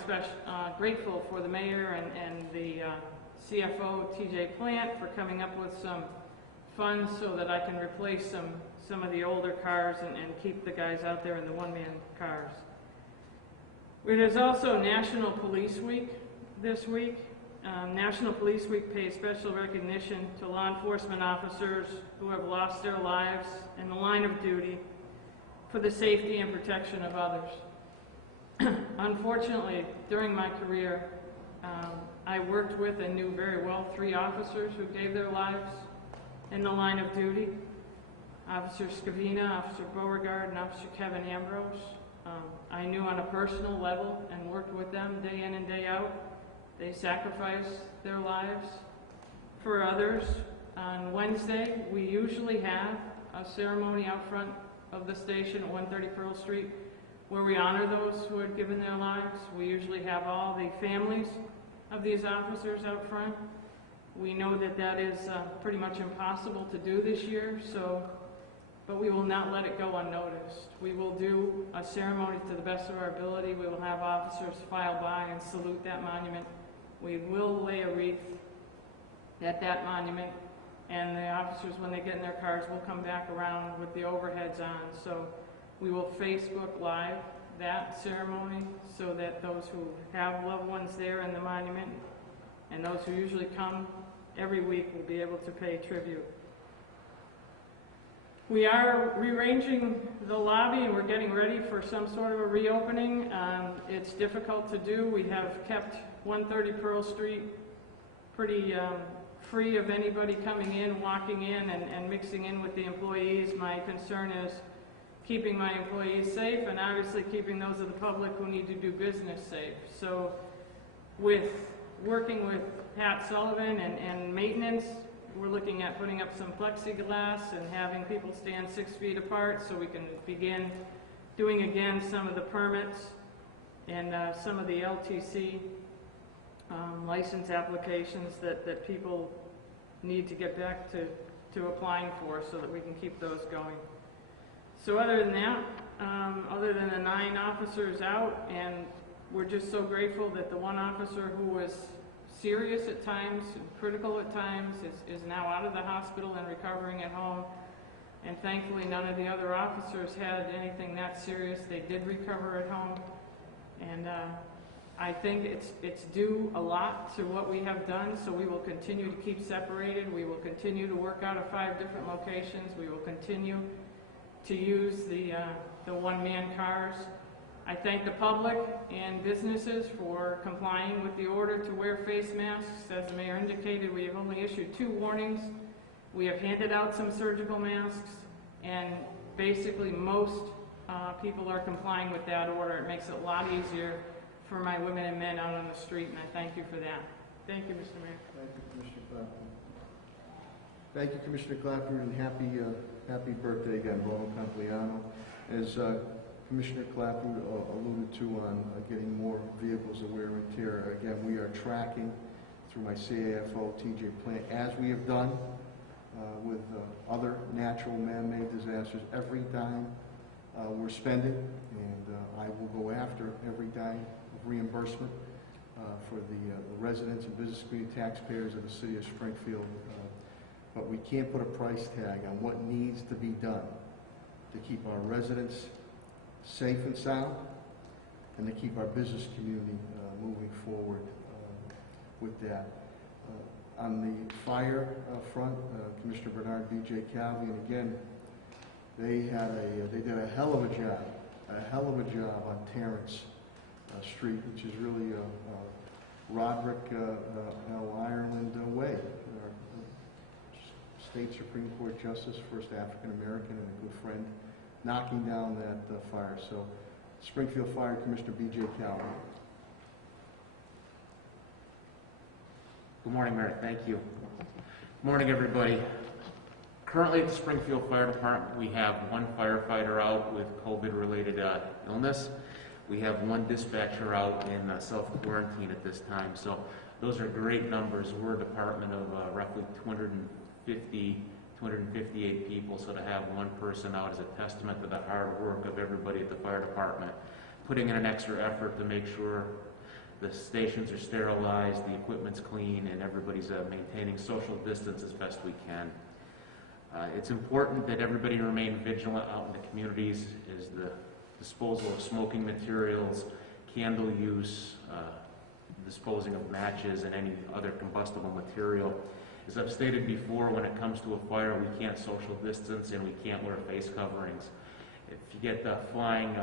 grateful for the mayor and the CFO, TJ Plant, for coming up with some funds so that I can replace some of the older cars and keep the guys out there in the one-man cars. It is also National Police Week this week. National Police Week pays special recognition to law enforcement officers who have lost their lives in the line of duty for the safety and protection of others. Unfortunately, during my career, I worked with and knew very well 3 officers who gave their lives in the line of duty. Officer Scavina, Officer Beauregard, and Officer Kevin Ambrose. I knew on a personal level and worked with them day in and day out. They sacrificed their lives for others. On Wednesday, we usually have a ceremony out front of the station at 130 Pearl Street where we honor those who had given their lives. We usually have all the families of these officers out front. We know that that is pretty much impossible to do this year, but we will not let it go unnoticed. We will do a ceremony to the best of our ability. We will have officers file by and salute that monument. We will lay a wreath at that monument, and the officers, when they get in their cars, will come back around with the overheads on. So we will Facebook Live that ceremony so that those who have loved ones there in the monument and those who usually come every week will be able to pay tribute. We are rearranging the lobby and we're getting ready for some sort of a reopening. It's difficult to do. We have kept 130 Pearl Street pretty free of anybody coming in, walking in, and mixing in with the employees. My concern is keeping my employees safe and obviously keeping those of the public who need to do business safe. So with working with Pat Sullivan and maintenance, we're looking at putting up some plexiglass and having people stand 6 feet apart so we can begin doing again some of the permits and some of the LTC license applications that people need to get back to applying for so that we can keep those going. So other than that, other than the 9 officers out, and we're just so grateful that the one officer who was serious at times, critical at times, is now out of the hospital and recovering at home. And thankfully none of the other officers had anything that serious. They did recover at home. And I think it's due a lot to what we have done, so we will continue to keep separated. We will continue to work out of 5 different locations. We will continue to use the one-man cars. I thank the public and businesses for complying with the order to wear face masks. As the mayor indicated, we have only issued 2 warnings. We have handed out some surgical masks, and basically most people are complying with that order. It makes it a lot easier for my women and men out on the street, and I thank you for that. Thank you, Mr. Mayor. Thank you, Commissioner Clapper. Thank you, Commissioner Clapper, and happy birthday again, buon compleanno. As Commissioner Clapper alluded to on getting more vehicles of wear and tear, again, we are tracking through my CAFO TJ plant, as we have done with other natural man-made disasters. Every dime we're spending, and I will go after every dime of reimbursement for the residents and business community taxpayers of the city of Springfield. But we can't put a price tag on what needs to be done to keep our residents safe and sound and to keep our business community moving forward with that. On the fire front, Commissioner Bernard B.J. Calvi, and again, they did a hell of a job on Terrence Street, which is really Roderick L. Ireland way. State Supreme Court Justice, first African American and a good friend, knocking down that fire. So, Springfield Fire Commissioner B.J. Calvi. Good morning, Mayor. Thank you. Good morning, everybody. Currently at the Springfield Fire Department, we have 1 firefighter out with COVID-related illness. We have 1 dispatcher out in self-quarantine at this time. So those are great numbers. We're a department of roughly 258 people, so to have 1 person out is a testament to the hard work of everybody at the fire department, putting in an extra effort to make sure the stations are sterilized, the equipment's clean, and everybody's maintaining social distance as best we can. It's important that everybody remain vigilant out in the communities as the disposal of smoking materials, candle use, disposing of matches, and any other combustible material. As I've stated before, when it comes to a fire, we can't social distance and we can't wear face coverings. If you get flying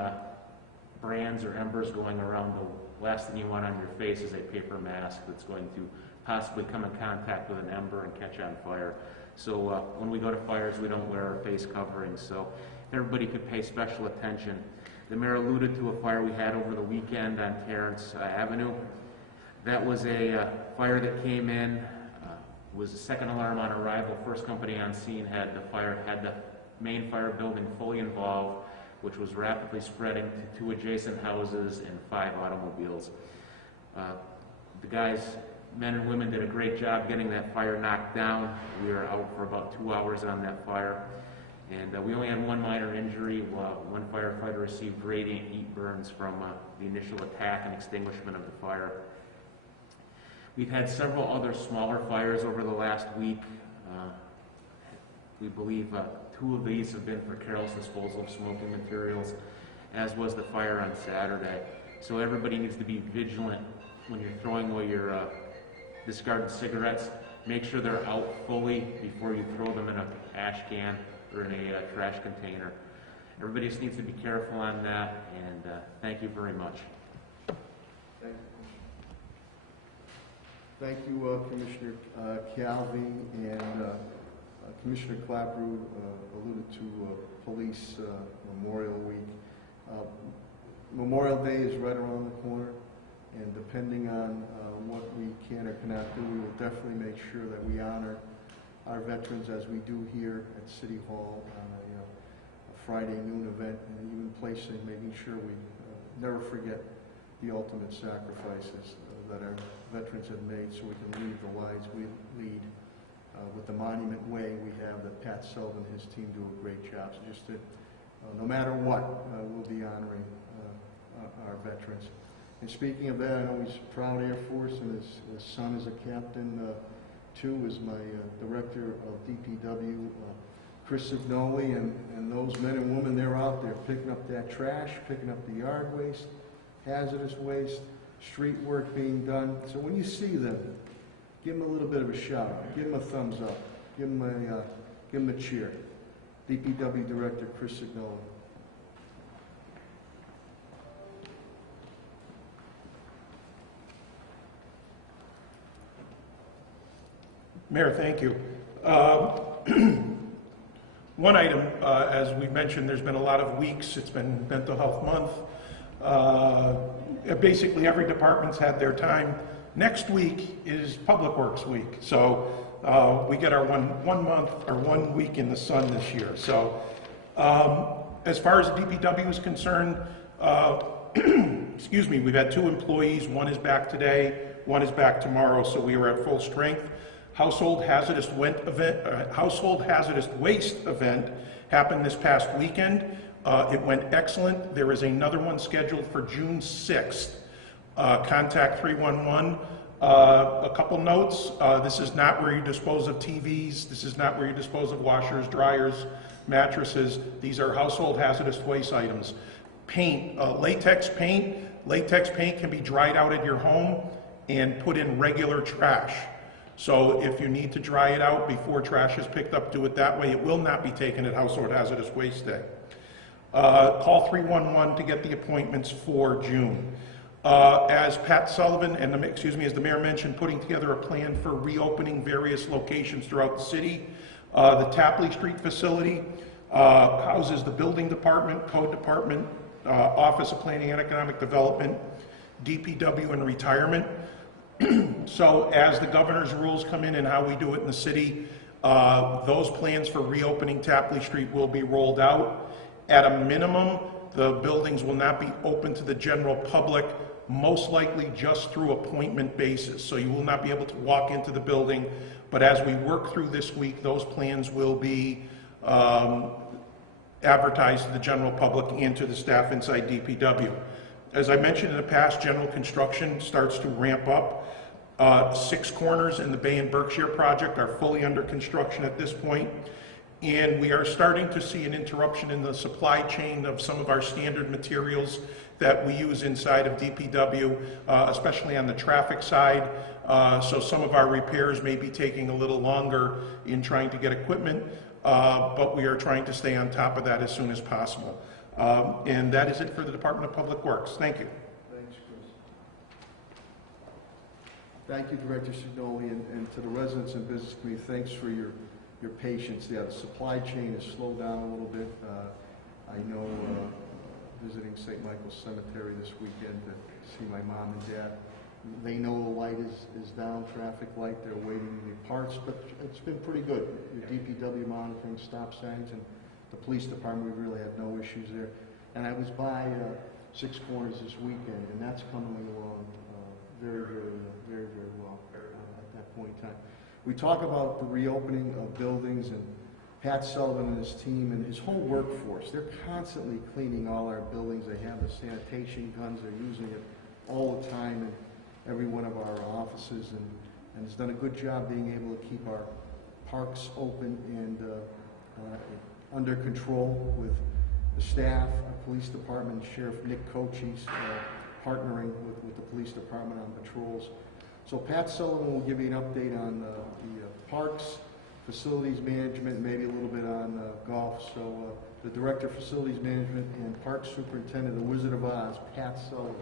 brands or embers going around, the last thing you want on your face is a paper mask that's going to possibly come in contact with an ember and catch on fire. So when we go to fires, we don't wear our face coverings. So everybody could pay special attention. The mayor alluded to a fire we had over the weekend on Terrence Avenue. That was a fire that came in, was the second alarm on arrival. First company on scene had the main fire building fully involved, which was rapidly spreading to 2 adjacent houses and 5 automobiles. The guys, men and women, did a great job getting that fire knocked down. We were out for about 2 hours on that fire. And we only had 1 minor injury. One firefighter received radiant heat burns from the initial attack and extinguishment of the fire. We've had several other smaller fires over the last week. We believe 2 of these have been for careless disposal of smoking materials, as was the fire on Saturday. So everybody needs to be vigilant when you're throwing away your discarded cigarettes. Make sure they're out fully before you throw them in an ash can or in a trash container. Everybody just needs to be careful on that, and thank you very much. Thank you, Commissioner Calvi, and Commissioner Clapper alluded to Police Memorial Week. Memorial Day is right around the corner, and depending on what we can or cannot do, we will definitely make sure that we honor our veterans as we do here at City Hall on a Friday noon event, and even placing, making sure we never forget the ultimate sacrifices that our veterans have made so we can lead the lives we lead. With the Monument Way, we have that Pat Sullivan and his team do a great job. So just to, no matter what, we'll be honoring our veterans. And speaking of that, I know he's a proud Air Force, and his son is a captain too, is my director of DPW, Chris Signoli, and those men and women, they're out there picking up that trash, picking up the yard waste, hazardous waste, street work being done. So when you see them, give them a little bit of a shout out, give them a thumbs up, give them a cheer. DPW Director Chris Signoli. Mayor, thank you. One item, as we mentioned, there's been a lot of weeks. It's been Mental Health Month. Basically, every department's had their time. Next week is Public Works Week, so we get our one month or 1 week in the sun this year. So, as far as DPW is concerned, excuse me, we've had 2 employees. One is back today, one is back tomorrow, so we are at full strength. Household hazardous waste event happened this past weekend. It went excellent. There is another one scheduled for June 6th. Contact 311. A couple notes. This is not where you dispose of TVs. This is not where you dispose of washers, dryers, mattresses. These are household hazardous waste items. Paint, latex paint. Latex paint can be dried out at your home and put in regular trash. So if you need to dry it out before trash is picked up, do it that way. It will not be taken at Household Hazardous Waste Day. Call 311 to get the appointments for June. As Pat Sullivan and as the mayor mentioned, putting together a plan for reopening various locations throughout the city. The Tapley Street facility houses the building department, code department, Office of Planning and Economic Development, DPW, and retirement. So as the governor's rules come in and how we do it in the city, those plans for reopening Tapley Street will be rolled out. At a minimum, the buildings will not be open to the general public, most likely just through appointment basis. So you will not be able to walk into the building, but as we work through this week, those plans will be advertised to the general public and to the staff inside DPW. As I mentioned in the past, general construction starts to ramp up. 6 corners in the Bay and Berkshire project are fully under construction at this point, and we are starting to see an interruption in the supply chain of some of our standard materials that we use inside of DPW, especially on the traffic side. So some of our repairs may be taking a little longer in trying to get equipment, but we are trying to stay on top of that as soon as possible. And that is it for the Department of Public Works. Thank you. Thanks, Chris. Thank you, Director Signoli, and to the residents and business community, thanks for your your patience. Yeah, the supply chain has slowed down a little bit. I know visiting St. Michael's Cemetery this weekend to see my mom and dad. They know the light is down, traffic light. They're waiting the parts, but it's been pretty good. Your DPW monitoring stop signs and the police department, we really had no issues there. And I was by Six Corners this weekend, and that's coming along very well at that point in time. We talk about the reopening of buildings, and Pat Sullivan and his team and his whole workforce, they're constantly cleaning all our buildings. They have the sanitation guns. They're using it all the time in every one of our offices, and has done a good job being able to keep our parks open and under control with the staff, our police department, Sheriff Nick Cochise partnering with the police department on patrols. So Pat Sullivan will give you an update on the parks, facilities management, maybe a little bit on golf. So the Director of Facilities Management and Park Superintendent, the Wizard of Oz, Pat Sullivan.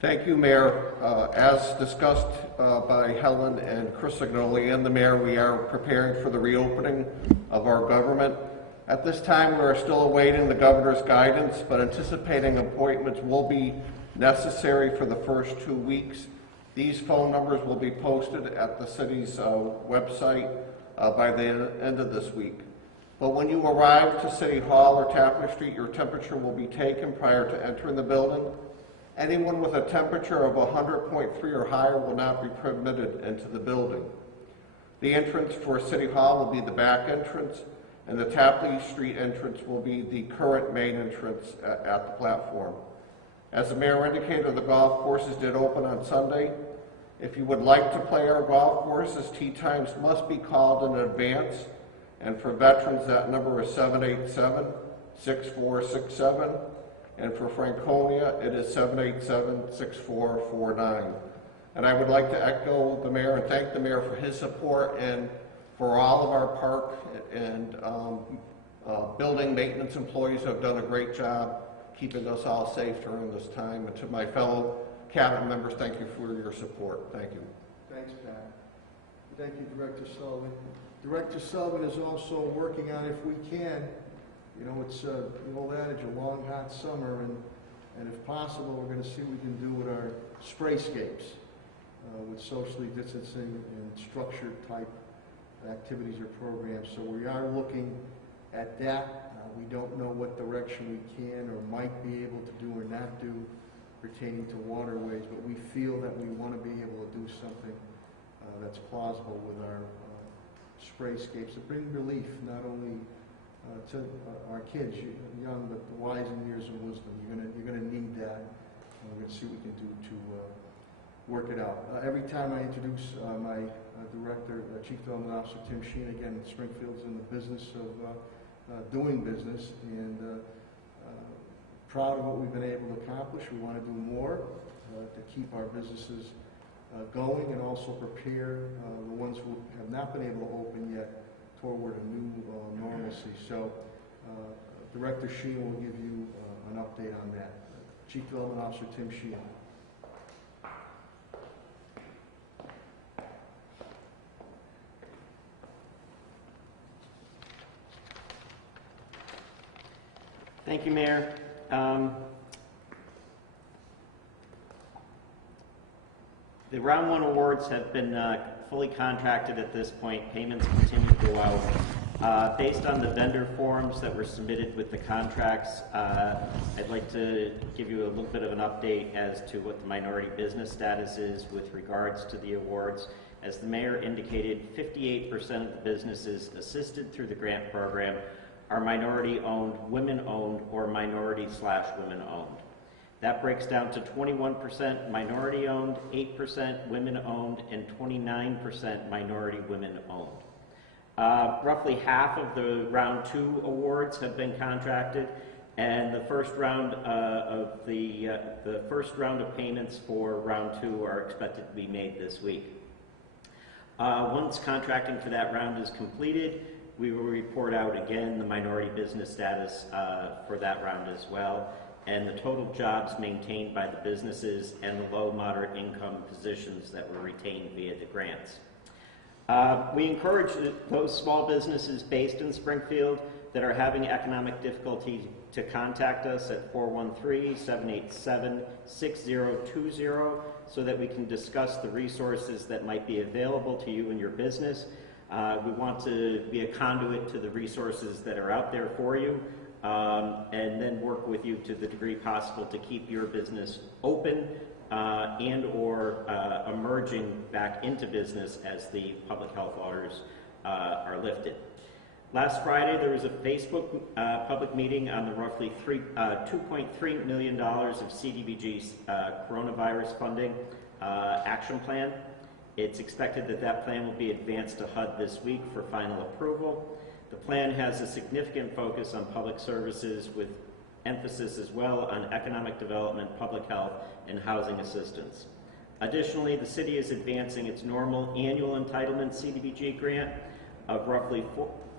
Thank you, Mayor. As discussed by Helen and Chris Signoli and the Mayor, we are preparing for the reopening of our government. At this time, we are still awaiting the Governor's guidance, but anticipating appointments will be necessary for the first 2 weeks. These phone numbers will be posted at the city's website by the end of this week. But when you arrive to City Hall or Tappan Street, your temperature will be taken prior to entering the building. Anyone with a temperature of 100.3 or higher will not be permitted into the building. The entrance for City Hall will be the back entrance, and the Tapley Street entrance will be the current main entrance at the platform. As the Mayor indicated, the golf courses did open on Sunday. If you would like to play our golf courses, tee times must be called in advance, and for veterans, that number is 787-6467. And for Franconia, it is 787-6449. And I would like to echo the Mayor and thank the Mayor for his support and for all of our park and building maintenance employees who have done a great job keeping us all safe during this time. And to my fellow cabinet members, thank you for your support. Thank you. Thanks, Pat. Thank you, Director Sullivan. Director Sullivan is also working on, if we can, you know, it's the old adage, a long, hot summer, and if possible, we're going to see what we can do with our sprayscapes, with socially distancing and structured type activities or programs. So we are looking at that. We don't know what direction we can or might be able to do or not do pertaining to waterways, but we feel that we want to be able to do something that's plausible with our sprayscapes to bring relief not only to our kids, young but wise in years of wisdom. You're gonna need that. We're gonna see what we can do to work it out. Every time I introduce my director, Chief Development Officer Tim Sheen, again, Springfield's in the business of doing business, and proud of what we've been able to accomplish. We want to do more to keep our businesses going and also prepare the ones who have not been able to open yet toward a new normalcy. So Director Sheen will give you an update on that. Chief Development Officer Tim Sheen. Thank you, Mayor. The Round 1 awards have been fully contracted at this point. Payments continue to go out. Based on the vendor forms that were submitted with the contracts, I'd like to give you a little bit of an update as to what the minority business status is with regards to the awards. As the Mayor indicated, 58% of the businesses assisted through the grant program are minority-owned, women-owned, or minority/women-owned. That breaks down to 21% minority-owned, 8% women-owned, and 29% minority women-owned. Roughly half of the Round 2 awards have been contracted, and the first round of payments for Round 2 are expected to be made this week. Once contracting for that round is completed, we will report out again the minority business status for that round as well, and the total jobs maintained by the businesses and the low moderate income positions that were retained via the grants. We encourage those small businesses based in Springfield that are having economic difficulty to contact us at 413-787-6020 so that we can discuss the resources that might be available to you and your business. We want to be a conduit to the resources that are out there for you, and then work with you to the degree possible to keep your business open and or emerging back into business as the public health orders are lifted. Last Friday, there was a Facebook public meeting on the roughly $2.3 million of CDBG's coronavirus funding action plan. It's expected that that plan will be advanced to HUD this week for final approval. The plan has a significant focus on public services with emphasis as well on economic development, public health, and housing assistance. Additionally, the city is advancing its normal annual entitlement CDBG grant of roughly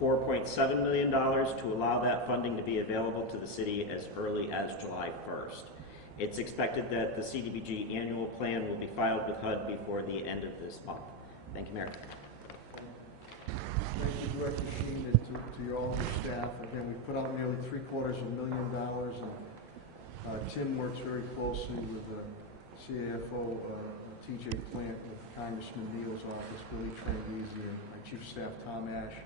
$4.7 million to allow that funding to be available to the city as early as July 1st. It's expected that the CDBG annual plan will be filed with HUD before the end of this month. Thank you, Mayor. Thank you, Director Sheen, and to all of your staff. Again, we put out nearly $750,000, and Tim works very closely with CAFO TJ Plant with Congressman Neal's office, Willie Tranghese, and my Chief of Staff Tom Ash,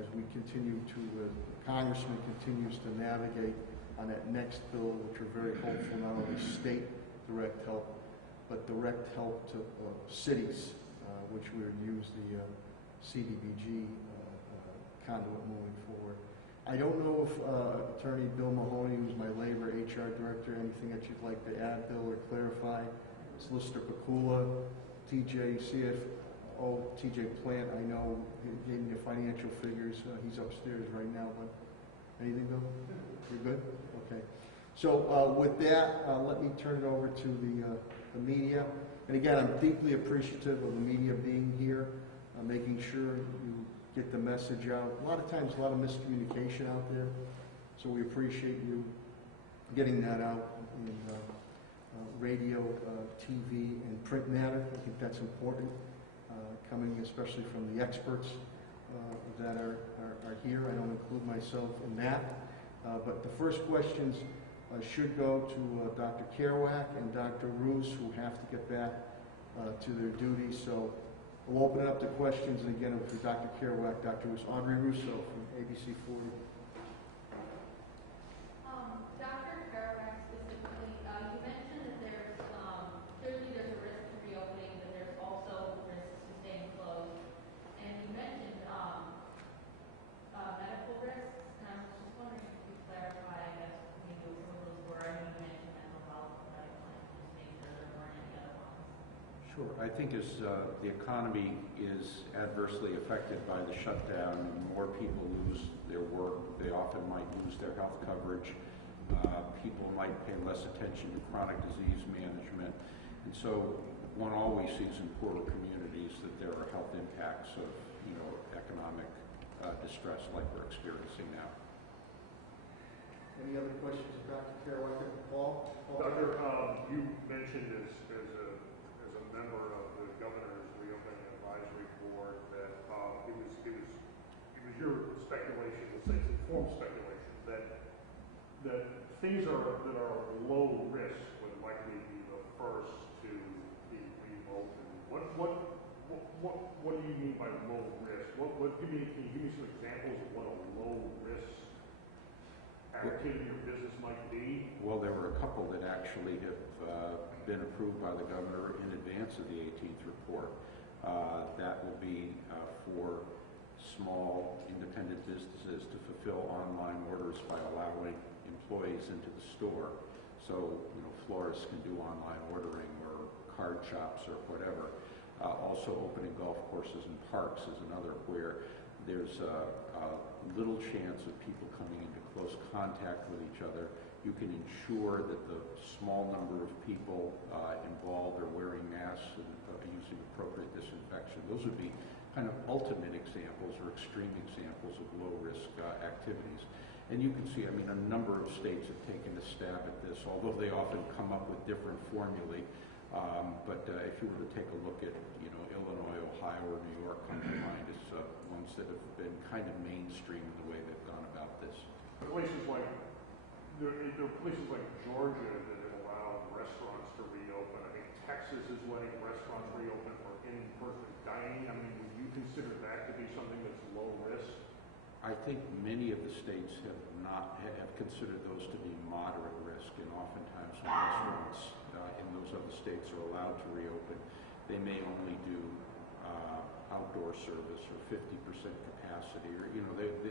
as we continue to, the Congressman continues to navigate on that next bill, which we're very hopeful not only state direct help, but direct help to cities, which we would use the CDBG conduit moving forward. I don't know if Attorney Bill Mahoney, who's my labor HR director, anything that you'd like to add, Bill, or clarify. Solicitor Pakula, TJ, CFO, TJ Plant, I know he gave me the financial figures. He's upstairs right now, but anything, Bill? You're good? Okay. So with that, let me turn it over to the media. And again, I'm deeply appreciative of the media being here, making sure you get the message out. A lot of times, a lot of miscommunication out there. So we appreciate you getting that out in radio, TV, and print matter. I think that's important, coming especially from the experts that are here. I don't include myself in that. But the first questions should go to Dr. Kerouac and Dr. Roos, who have to get back to their duties. So we'll open it up to questions, and again, for Dr. Kerouac, Dr. Roos. Audrey Russo from ABC 40. Dr. Kerouac specifically, you mentioned that clearly there's a risk to reopening, but there's also risks to staying closed. And you mentioned medical risks, and I was just wondering if you could clarify, I guess, maybe what some of those were. I know you mentioned mental health, but I wanted to just make sure there weren't any other ones. Sure. I think as the economy is adversely affected by the shutdown and more people lose their work, they often might lose their health coverage. People might pay less attention to chronic disease management. And so one always sees in poorer communities that there are health impacts of, economic distress like we're experiencing now. Any other questions of Dr. Kerouac? Paul? Doctor, you mentioned as a member of the governor's reopening advisory board that it was your speculation, let's say it's informed speculation, that things that are low risk would likely be the first to be reopened. What do you mean by low risk? Can you give me some examples of what a low risk activity or business might be? Well, there were a couple that actually have been approved by the governor in advance of the 18th report. That will be for small independent businesses to fulfill online orders by allowing employees into the store. So, florists can do online ordering or card shops or whatever. Also opening golf courses and parks is another where there's little chance of people coming into close contact with each other. You can ensure that the small number of people involved are wearing masks and using appropriate disinfection. Those would be kind of ultimate examples or extreme examples of low-risk activities. And you can see, a number of states have taken a stab at this, although they often come up with different formulae. But if you were to take a look at, Illinois, Ohio, or New York come to mind as ones that have been kind of mainstream in the way they've gone about this. But places like, there are places like Georgia that have allowed restaurants to reopen. I think Texas is letting restaurants reopen for in-person dining. I mean, would you consider that to be something that's low risk? I think many of the states have considered those to be moderate risk, and oftentimes when restaurants in those other states are allowed to reopen, they may only do outdoor service or 50% capacity, or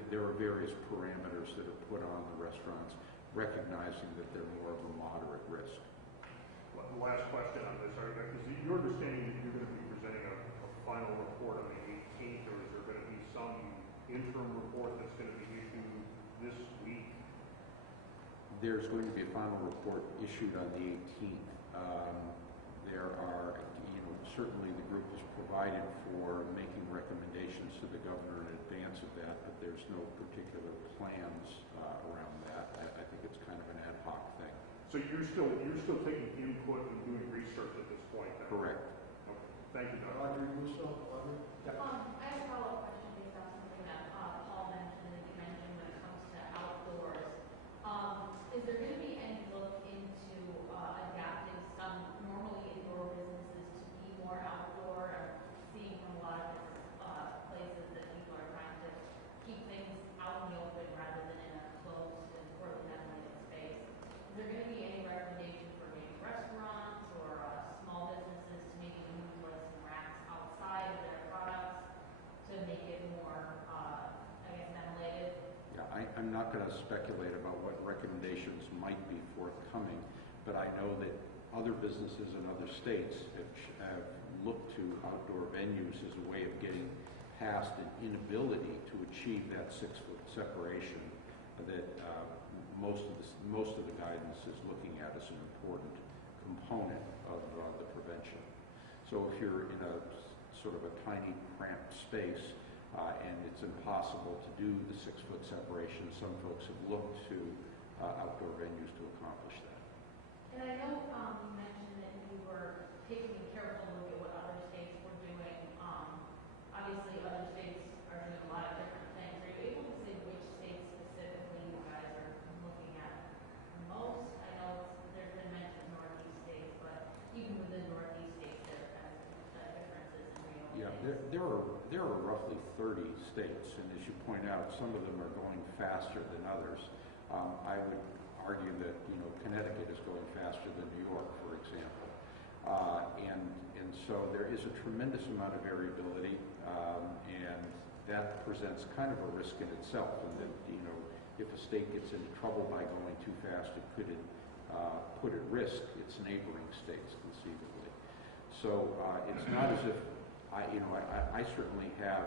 there are various parameters that are put on the restaurants, recognizing that they're more of a moderate risk. Well, the last question on this, is your understanding that you're going to be presenting a final report on the 18th, or is there going to be some interim report that's going to be issued this week? There's going to be a final report issued on the 18th. There are, certainly the group is provided for making recommendations to the governor in advance of that, but there's no particular plans around that. I think it's kind of an ad hoc thing. So you're still taking input and doing research at this point, then? Correct. Okay. Thank you, Doug. Audrey Russo? Audrey? I have a follow-up question based on something that Paul mentioned and you mentioned when it comes to outdoors. Is there going to be any look into adapting some normally indoor businesses to be more outdoor? I'm seeing from a lot of different places that people are trying to keep things out in the open rather than in a closed and poorly ventilated space. Is there going to be any recommendation for maybe restaurants or small businesses to maybe move like some racks outside of their products to make it more, ventilated? Yeah, I'm not going to speculate about what recommendations might be forthcoming, but I know that other businesses in other states have looked to outdoor venues as a way of getting past an inability to achieve that 6-foot separation that most of the guidance is looking at as an important component of the prevention. So if you're in a sort of a tiny, cramped space and it's impossible to do the 6-foot separation, some folks have looked to outdoor venues to accomplish that. And I know you mentioned that you were taking a careful look at what other states were doing. Obviously, other states are doing a lot of different things. Are you able to say which states specifically you guys are looking at most? I know there's been mention of Northeast states, but even within Northeast states, there are kind of differences in reopening. Yeah, there are roughly 30 states, and as you point out, some of them are going faster than others. I would argue that Connecticut is going faster than New York, for example, and so there is a tremendous amount of variability, and that presents kind of a risk in itself. And that if a state gets into trouble by going too fast, it could put at risk its neighboring states conceivably. So it's not as if I certainly have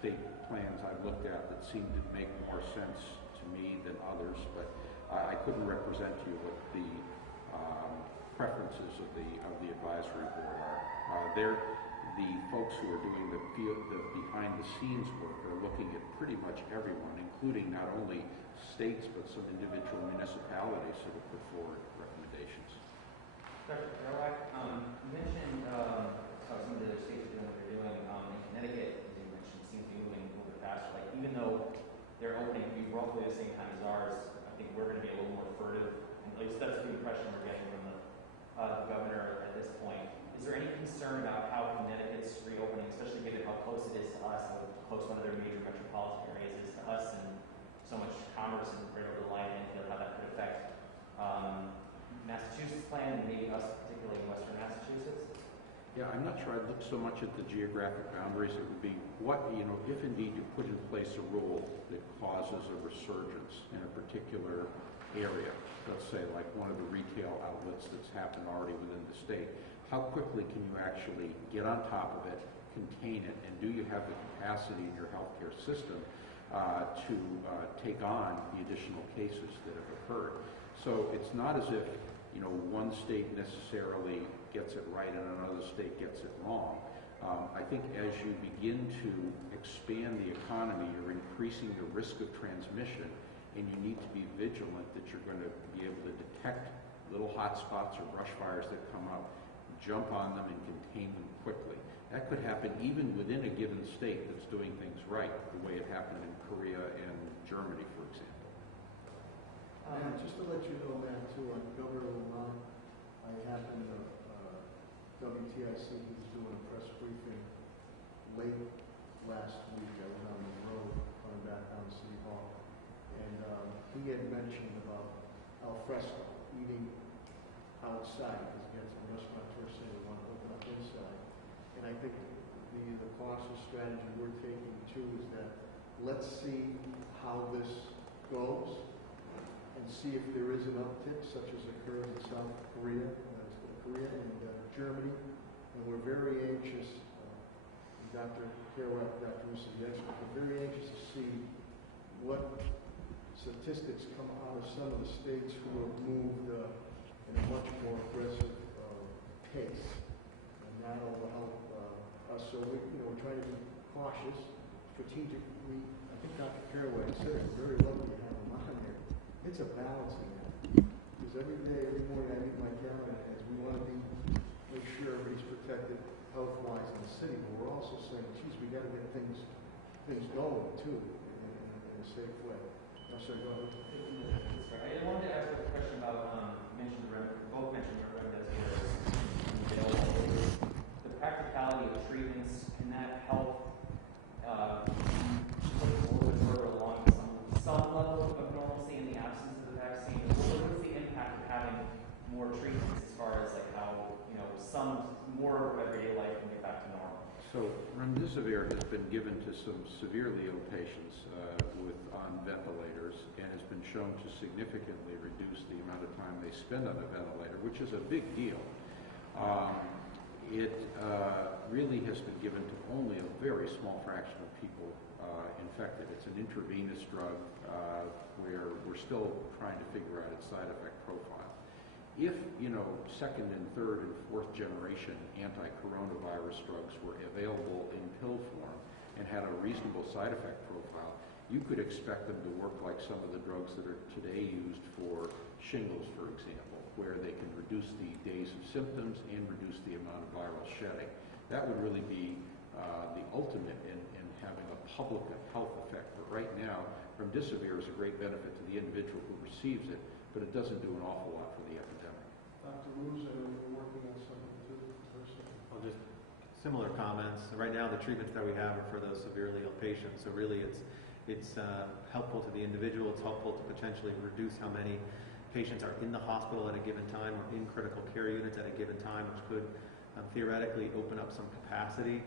state plans I've looked at that seem to make more sense to me than others, but I couldn't represent to you what the preferences of the advisory board are. The folks who are doing the behind-the-scenes work are looking at pretty much everyone, including not only states but some individual municipalities that have put forward recommendations. Dr. Kerouac, you mentioned how some of the other states are doing what they're doing. In Connecticut, as you mentioned, seems to be moving a little bit faster. Like, even though they're opening roughly the same time as ours, I think we're going to be a little more furtive. And at least that's the impression we're getting from the governor at this point. Is there any concern about how Connecticut's reopening, especially given how close it is to us, how close one of their major metropolitan areas is to us, and so much commerce and right over the line, and how that could affect Massachusetts' plan, and maybe us, particularly in Western Massachusetts? Yeah, I'm not sure I'd look so much at the geographic boundaries. It would be what, if indeed you put in place a rule that causes a resurgence in a particular area, let's say like one of the retail outlets that's happened already within the state, how quickly can you actually get on top of it, contain it, and do you have the capacity in your healthcare system to take on the additional cases that have occurred? So it's not as if one state necessarily gets it right and another state gets it wrong. I think as you begin to expand the economy, you're increasing the risk of transmission, and you need to be vigilant that you're going to be able to detect little hot spots or brush fires that come up, jump on them and contain them quickly. That could happen even within a given state that's doing things right, the way it happened in Korea and Germany, for example. And just to let you know, Matt, too, on Governor Lamont, I happened to, WTIC, he was doing a press briefing late last week. I went on the road coming back down to City Hall, and he had mentioned about al fresco, eating outside, because again, some restaurateurs say they want to open up inside. And I think the cautious strategy we're taking too is that let's see how this goes and see if there is an uptick, such as occurred in South Korea, and Germany. And we're very anxious, Dr. Kerouac, Dr. Russo, yes, we're very anxious to see what statistics come out of some of the states who have moved in a much more aggressive pace. And that'll help us. So we're trying to be cautious, strategically. I think Dr. Kerouac said it very well when you have him on there. It's a balancing act. Because every day, every morning I meet my cabinet heads, we want to make sure everybody's protected health-wise in the city, but we're also saying, geez, we got to get things going too in a safe way. I'm sorry, go ahead. I wanted to ask a question about, both mentioned remdesivir. The practicality of treatments, can that help put a little bit further along some level of normalcy in the absence of the vaccine? What is the impact of having more treatments as far as like how, some more of everyday life can get back to normal? So remdesivir has been given to some severely ill patients on ventilators and has been shown to significantly reduce the amount of time they spend on a ventilator, which is a big deal. It really has been given to only a very small fraction of people infected. It's an intravenous drug where we're still trying to figure out its side effect profile. If, second and third and fourth generation anti-coronavirus drugs were available in pill form and had a reasonable side effect profile, you could expect them to work like some of the drugs that are today used for shingles, for example, where they can reduce the days of symptoms and reduce the amount of viral shedding. That would really be the ultimate in having a public health effect. But right now, remdesivir is a great benefit to the individual who receives it, but it doesn't do an awful lot for the epidemic. Dr. Ruse, I know you're working on something too, personally. Well, just similar comments. Right now, the treatments that we have are for those severely ill patients. So really, it's helpful to the individual. It's helpful to potentially reduce how many patients are in the hospital at a given time or in critical care units at a given time, which could theoretically open up some capacity.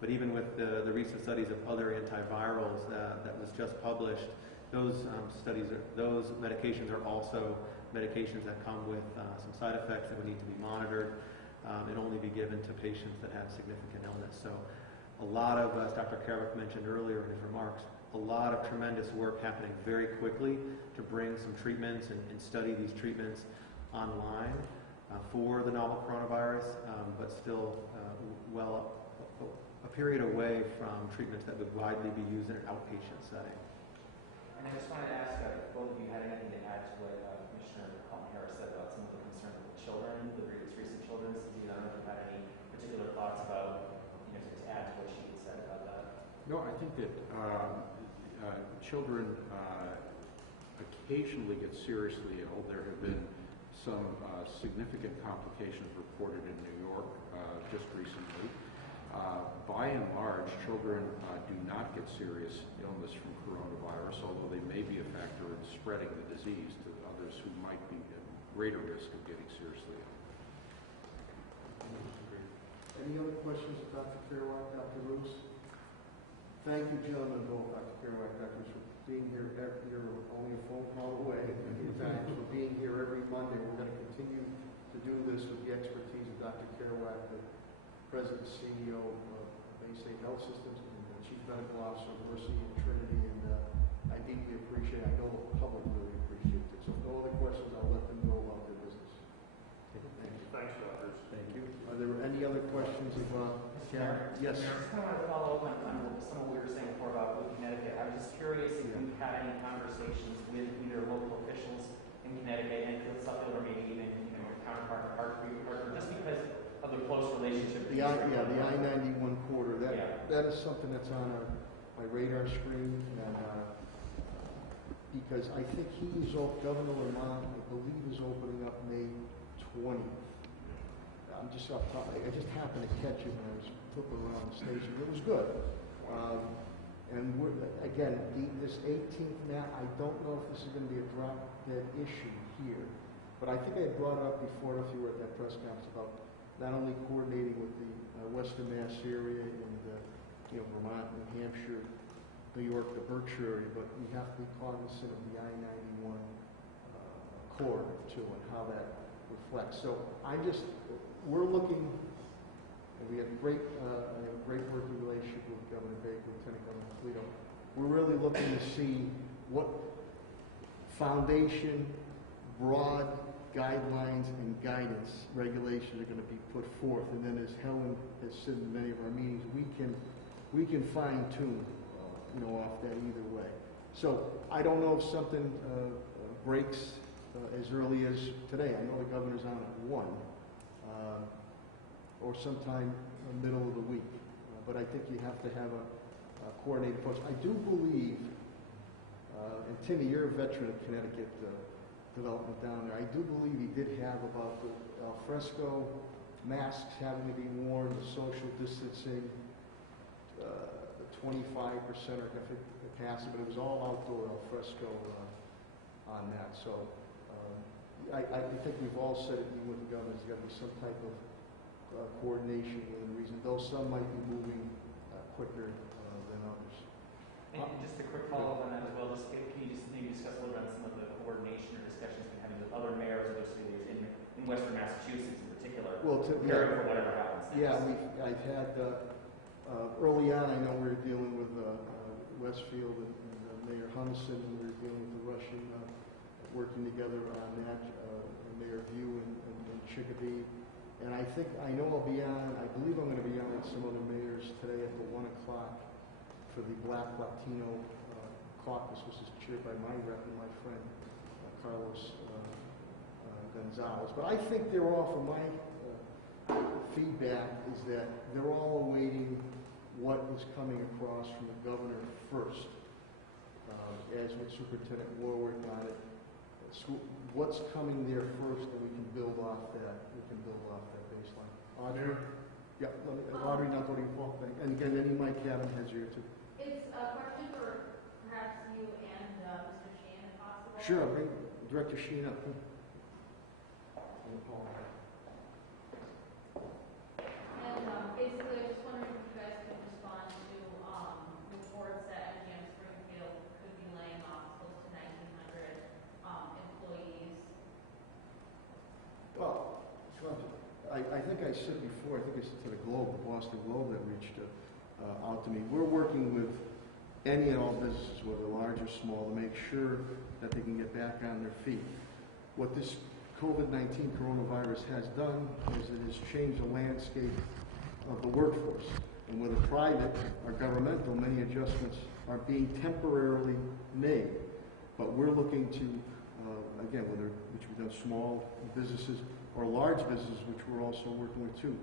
But even with the recent studies of other antivirals that was just published, those medications are also medications that come with some side effects that would need to be monitored and only be given to patients that have significant illness. So a lot of, as Dr. Kerouac mentioned earlier in his remarks, a lot of tremendous work happening very quickly to bring some treatments and study these treatments online for the novel coronavirus, but still a period away from treatments that would widely be used in an outpatient setting. And I just wanted to ask if both of you had anything to add to what Commissioner Harris said about some of the concerns with children, the recent children's disease. I don't know if you had any particular thoughts about, to add to what she had said about that. No, I think that children occasionally get seriously ill. There have been some significant complications reported in New York just recently. By and large, children do not get serious illness from coronavirus, although they may be a factor in spreading the disease to others who might be at greater risk of getting seriously ill. Any other questions of Dr. Kerouac, Dr. Roos? Thank you, gentlemen, both Dr. Kerouac, Dr. Roos, for being here. You're only a phone call away. Thanks for being here every Monday. We're going to continue to do this with the expertise of Dr. Kerouac, the President and CEO of Bay State Health Systems and the Chief Medical Officer of Mercy and Trinity, and I deeply appreciate it. I know the public really appreciates it. So if no other questions, I'll let them know about their business. Thank you. Thanks, doctors. Thank you. Are there any other questions of Karen? Yes. I just kind of want to follow up on some of what we were saying before about Connecticut. I was just curious if you've had any conversations with either local officials in Connecticut and to Suffield, or maybe even your counterpart in Hartford, just because of the close relationship. The I-91 corridor, that is something that's on my radar screen, and because I think Governor Lamont, I believe, is opening up May 20th. I'm just off top. I just happened to catch it when I was flipping around the station. It was good. And again, this 18th map, I don't know if this is going to be a drop dead issue here, but I think I brought it up before, if you were at that press conference, about not only coordinating with the Western Mass area and Vermont, New Hampshire, New York, the Berkshire area, but we have to be cognizant of the I-91 corridor too, and how that reflects. So we're looking, and we have a great working relationship with Governor Baker, Lieutenant Governor Polito. We're really looking to see what foundation, broad guidelines and guidance regulations are going to be put forth, and then, as Helen has said in many of our meetings, we can fine tune, off that either way. So I don't know if something breaks as early as today. I know the governor's on at 1, or sometime in the middle of the week. But I think you have to have a coordinated approach. I do believe, and Timmy, you're a veteran of Connecticut development down there. I do believe he did have about the al fresco masks having to be worn, the social distancing, the 25% or capacity, but it was all outdoor al fresco on that. So I think we've all said it, even with the governor, there's got to be some type of coordination within reason, though some might be moving quicker than others. And just a quick follow-up on that as well. Can you just maybe discuss a little bit on some of the coordination or discussions you've been having with other mayors of those cities in Western Massachusetts in particular, preparing for whatever happens next? Yeah, I've had, early on, I know we were dealing with Westfield and Mayor Hunnison, and we were dealing with the Russian, working together on that, Mayor View and Chicopee. And I know I'll be on, I believe I'm going to be on with some other mayors today at the 1 o'clock for the Black Latino caucus, which is chaired by my rep and my friend, Carlos Gonzalez. But I think they're all, from my feedback, is that they're all awaiting what is coming across from the governor first, as with Superintendent Warwick on it. What's coming there first, and we can build off that. Baseline. Audrey? Yeah, Audrey, not voting for. And again, any Mike Cabin has here too. It's a question for perhaps you and Mr. Sheehan, if possible. Sure, bring Director Sheehan up. And basically, I just wondering if you guys could respond to reports that MGM Springfield could be laying off close to 1,900 employees. Well, I think I said before, I think I said to the Boston Globe that reached out to me. We're working with any and all businesses, whether large or small, to make sure that they can get back on their feet. What this COVID-19 coronavirus has done is it has changed the landscape of the workforce. And whether private or governmental, many adjustments are being temporarily made. But we're looking to, again, which we've done small businesses or large businesses, which we're also working with too,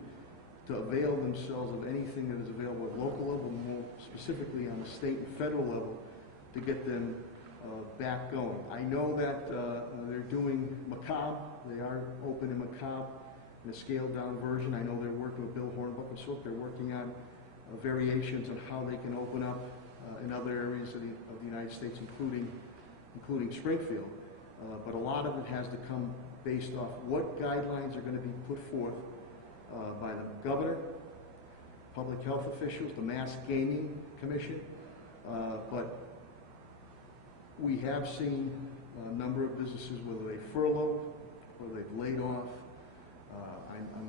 to avail themselves of anything that is available at local level, more specifically on the state and federal level, to get them back going. I know that they're doing Macabre. They are open in Macabre in a scaled down version. I know they're working with Bill Hornbuck and so they're working on variations on how they can open up in other areas of the United States, including Springfield. But a lot of it has to come based off what guidelines are going to be put forth by the governor, public health officials, the Mass Gaming Commission. But we have seen a number of businesses, whether they furloughed or they've laid off. I'm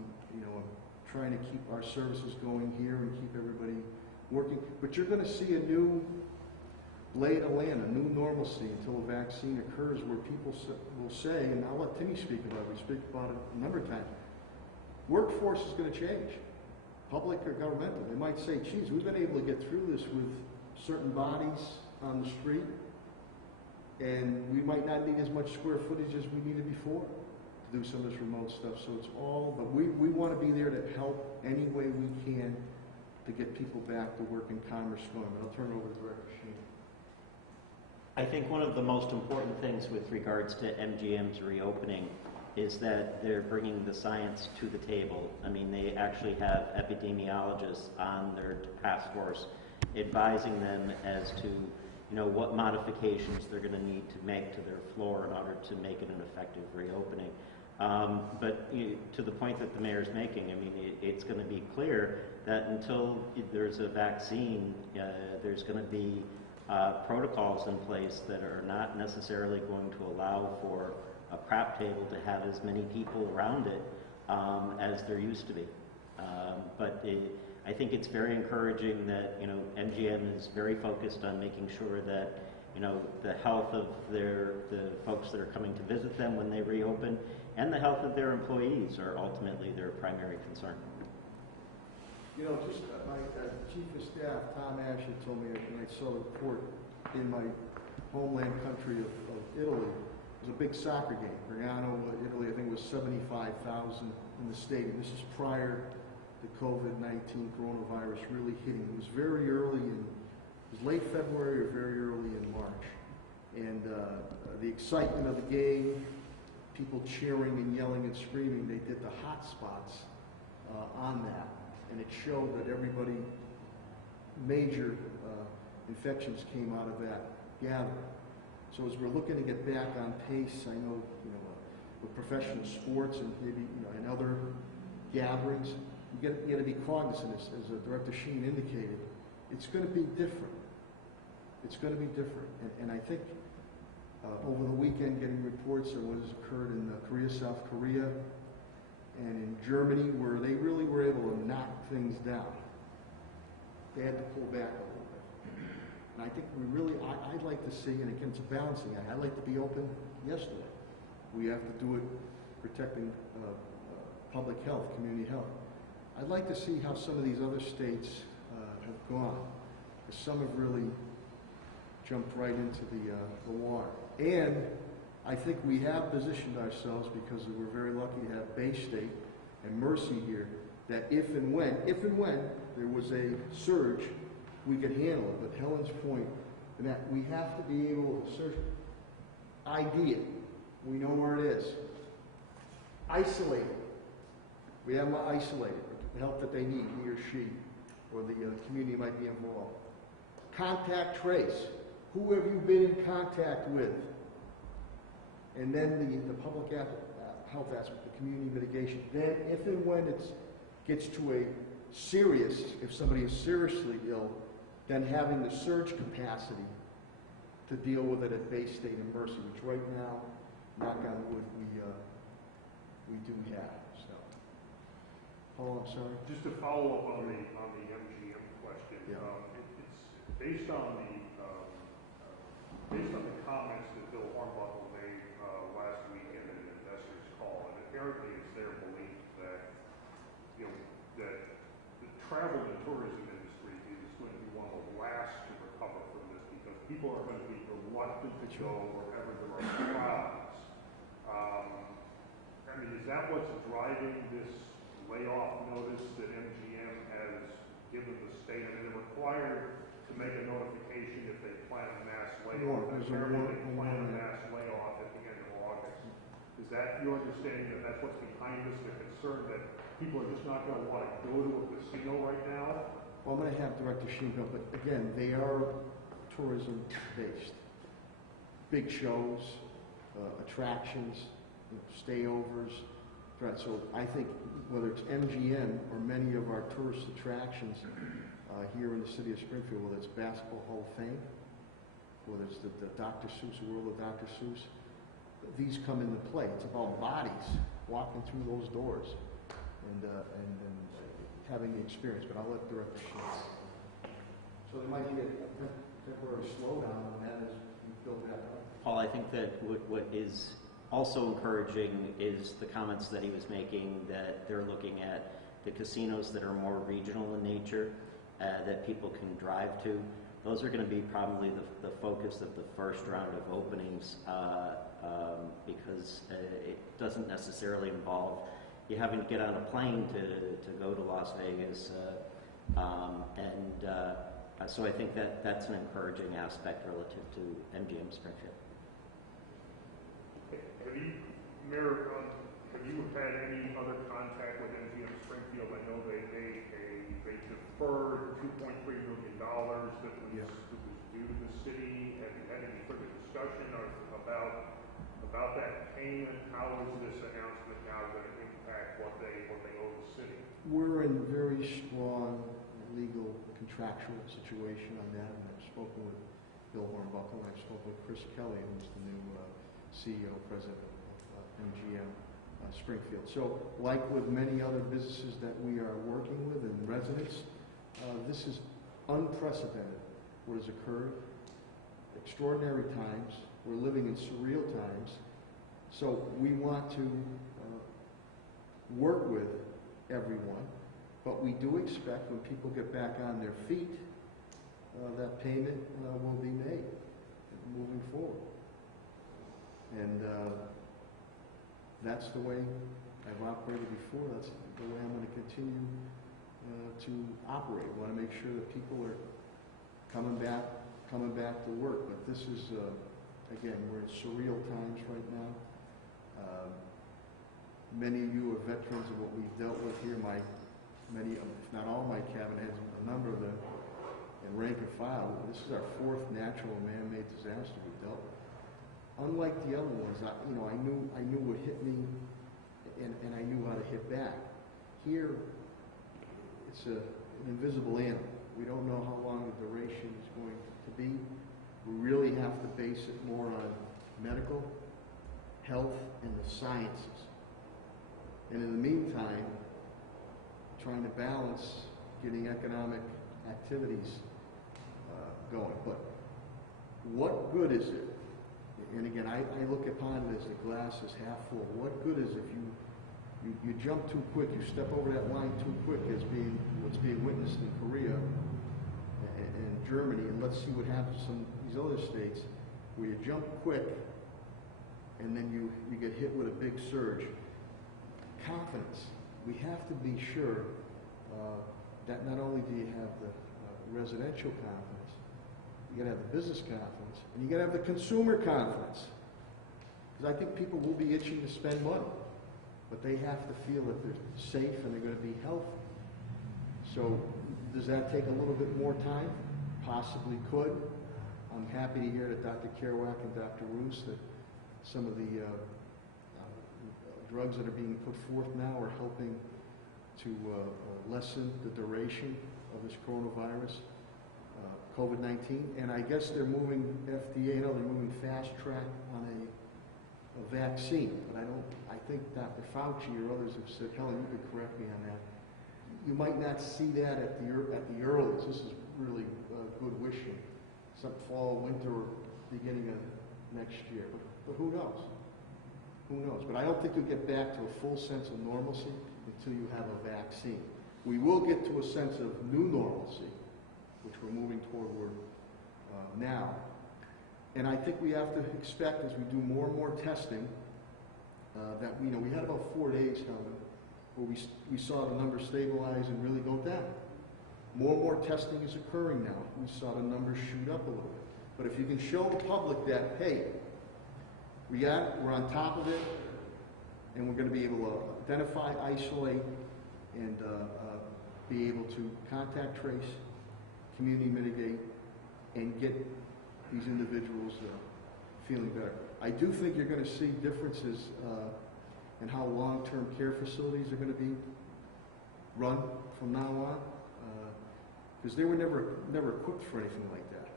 trying to keep our services going here and keep everybody working. But you're going to see a new lay of the land, a new normalcy until a vaccine occurs, where people will say, and I'll let Timmy speak about it, we speak about it a number of times, workforce is going to change, public or governmental. They might say, geez, we've been able to get through this with certain bodies on the street, And we might not need as much square footage as we needed before to do some of this remote stuff. So it's all, but we want to be there to help any way we can to get people back to work in Commerce Square. And I'll turn it over to Director Sheen. I think one of the most important things with regards to MGM's reopening is that they're bringing the science to the table. I mean, they actually have epidemiologists on their task force advising them as to, you know, what modifications they're going to need to make to their floor in order to make it an effective reopening. But to the point that the mayor's making, I mean, it's going to be clear that until there's a vaccine, there's going to be protocols in place that are not necessarily going to allow for a crap table to have as many people around it as there used to be. I think it's very encouraging that, you know, MGM is very focused on making sure that, you know, the health of the folks that are coming to visit them when they reopen and the health of their employees are ultimately their primary concern. You know, just my chief of staff, Tom Asher, told me when I saw the report in my homeland country of Italy, it was a big soccer game. Briano, Italy, I think it was 75,000 in the stadium. This is prior to COVID-19 coronavirus really hitting. It was very early it was late February or very early in March. And the excitement of the game, people cheering and yelling and screaming, they did the hot spots on that. And it showed that everybody, major infections came out of that gathering. So as we're looking to get back on pace, I know, you know, with professional sports and maybe, you know, and other gatherings, you got to be cognizant, as Director Sheen indicated, it's going to be different. It's going to be different. And I think over the weekend, getting reports of what has occurred in Korea, South Korea, and in Germany, where they really were able to knock things down. They had to pull back a little bit. And I think we really, I'd like to see, and again, it's a balancing act, I'd like to be open yesterday. We have to do it protecting public health, community health. I'd like to see how some of these other states have gone. Because some have really jumped right into the water. And I think we have positioned ourselves, because we're very lucky to have Bay State and Mercy here, that if and when there was a surge, we could handle it. But Helen's point, that we have to be able to search, ID it. We know where it is. Isolate it. We have them isolated. The help that they need, he or she, or the community might be involved. Contact trace. Who have you been in contact with? And then the public health aspect, the community mitigation. Then, if and when it gets to a serious, if somebody is seriously ill, then having the surge capacity to deal with it at Bay State and Mercy, which right now, knock on wood, we do have. So, Paul, I'm sorry. Just to follow up on the MGM question, Yeah. it's based on the comments that Bill Hornbuckle made last weekend at an investors call, and apparently it's their belief that, you know, that the travel and tourism industry is going to be one of the last to recover from this, because people are going to be reluctant to go wherever there are crowds. I mean, is that what's driving this layoff notice that MGM has given the state? I mean, they're required to make a notification if they plan a mass layoff. Apparently they plan a mass layoff at the end of August. Is that your understanding that that's what's behind this, the concern that people are just not going to want to go to a casino right now? Well, I'm going to have Director Sheen go, but again, they are tourism-based. Big shows, attractions, stayovers. Right, so I think whether it's MGM or many of our tourist attractions here in the city of Springfield, whether it's Basketball Hall of Fame, whether it's the Dr. Seuss, the world of Dr. Seuss, these come into play. It's about bodies walking through those doors and having the experience. But I'll let Director Sheen. So there might be a temporary slowdown on that as we build that up. Paul, I think that what is also encouraging is the comments that he was making, that they're looking at the casinos that are more regional in nature, that people can drive to, those are going to be probably the focus of the first round of openings because it doesn't necessarily involve you having to get on a plane to go to Las Vegas. So I think that's an encouraging aspect relative to MGM Springfield. Have you, Mayor, have you had any other contact with MGM Springfield? I know they deferred $2.3 million that was due to the city. Have you had any further discussion about that payment? How is this announcement now going to impact what they owe the city? We're in a very strong legal contractual situation on that, and I've spoken with Bill Hornbuckle, and I've spoken with Chris Kelly, who's the new CEO, president of MGM Springfield. So, like with many other businesses that we are working with and residents, this is unprecedented what has occurred. Extraordinary times. We're living in surreal times. So we want to work with everyone, but we do expect when people get back on their feet, that payment will be made moving forward. And that's the way I've operated before. That's the way I'm going to continue to operate. I want to make sure that people are coming back to work. But this is, again, we're in surreal times right now. Many of you are veterans of what we've dealt with here. Many, if not all my cabinet heads, a number of them in rank and file. This is our fourth natural man-made disaster we've dealt with. Unlike the other ones, I knew what hit me, and I knew how to hit back. Here, it's an invisible animal. We don't know how long the duration is going to be. We really have to base it more on medical, health, and the sciences. And in the meantime, trying to balance getting economic activities going. But what good is it? And again, I look upon it as the glass is half full. What good is if you jump too quick, you step over that line too quick, as being what's being witnessed in Korea and Germany, and let's see what happens in these other states where you jump quick and then you get hit with a big surge. Confidence. We have to be sure that not only do you have the residential confidence, you got to have the business confidence, and you got to have the consumer confidence. Because I think people will be itching to spend money, but they have to feel that they're safe and they're going to be healthy. So does that take a little bit more time? Possibly could. I'm happy to hear that Dr. Kerouac and Dr. Roos, that some of the drugs that are being put forth now are helping to lessen the duration of this coronavirus, COVID-19. And I guess they're moving, FDA, they're moving fast track on a vaccine. But I think Dr. Fauci or others have said, Helen, you could correct me on that. You might not see that at the earliest. This is really good wishing. Some fall, winter, or beginning of next year. But who knows? Who knows? But I don't think you'll get back to a full sense of normalcy until you have a vaccine. We will get to a sense of new normalcy, which we're moving toward now. And I think we have to expect, as we do more and more testing, that we had about 4 days, Helen, where we saw the numbers stabilize and really go down. More and more testing is occurring now. We saw the numbers shoot up a little bit. But if you can show the public that, hey, we're on top of it, and we're going to be able to identify, isolate, and be able to contact trace, community mitigate, and get these individuals feeling better. I do think you're going to see differences in how long-term care facilities are going to be run from now on, because they were never equipped for anything like that.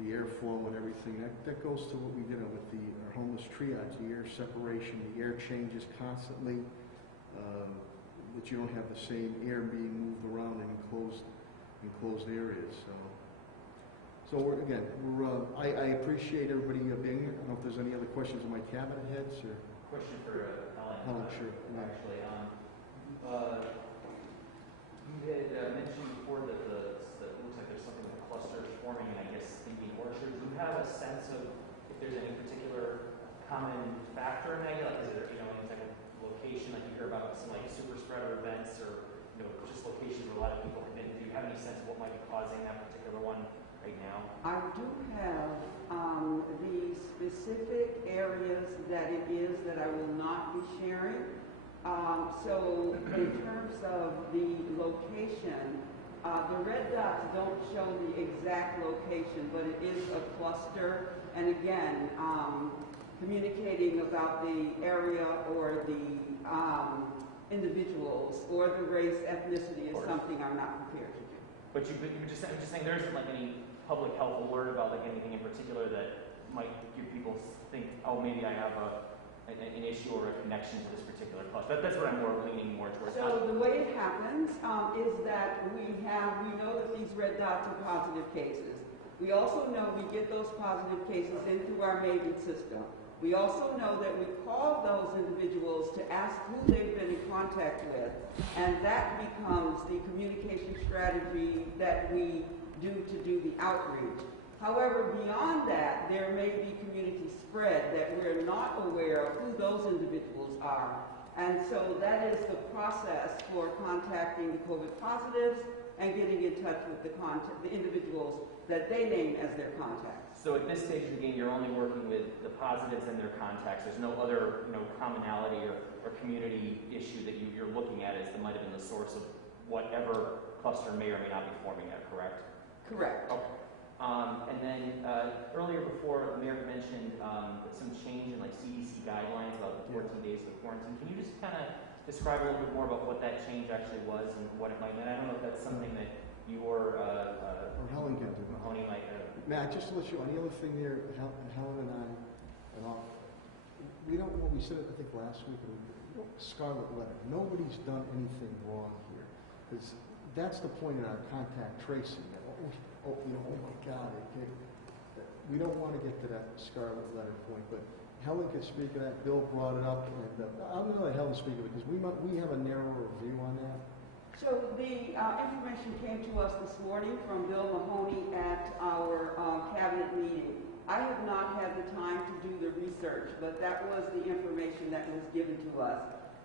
The airflow and everything, that goes to what we did with our homeless triage, the air separation, the air changes constantly, that you don't have the same air being moved around in enclosed areas. So I appreciate everybody being here. I don't know if there's any other questions of my cabinet heads or. Question for Helen. Helen, sure. Actually, You had mentioned before that that it looks like there's something with clusters forming, and I guess Indian orchards. Do you have a sense of if there's any particular common factor in that? Like, is there, any type of location, like you hear about some like super spreader events, or just locations where a lot of people have been? Do you have any sense of what might be causing that particular one right now? I do have the specific areas that it is that I will not be sharing. So in terms of the location, the red dots don't show the exact location, but it is a cluster. And again, communicating about the area or the individuals or the race, ethnicity is something I'm not prepared to do. But you were just saying there isn't like any public health alert about like anything in particular that might give people think, oh, maybe I have an issue or a connection to this particular cluster. That's what I'm leaning more towards. So the way it happens is that we know that these red dots are positive cases. We also know we get those positive cases in through our Maven system. We also know that we call those individuals to ask who they've been in contact with, and that becomes the communication strategy that we do to do the outreach. However, beyond that, there may be community spread that we're not aware of who those individuals are. And so that is the process for contacting the COVID positives and getting in touch with the individuals that they name as their contacts. So at this stage of the game, you're only working with the positives and their contacts. There's no other commonality or community issue that you're looking at as that might have been the source of whatever cluster may or may not be forming there, correct? Correct. Okay. And then earlier before, the mayor mentioned some change in like CDC guidelines about the 14 days of quarantine. Can you just kind of describe a little bit more about what that change actually was and what it might mean? I don't know if that's something that you or Helen can do. Mahoney might. Matt, just to let you on the other thing there, Helen and I, and all, we don't. What we said, I think last week, scarlet letter. Nobody's done anything wrong here, because that's the point in our contact tracing. Oh my God, we don't want to get to that scarlet letter point, but Helen can speak of that. Bill brought it up, and I'm going to let Helen speak of it because we have a narrower view on that. So the information came to us this morning from Bill Mahoney at our cabinet meeting. I have not had the time to do the research, but that was the information that was given to us.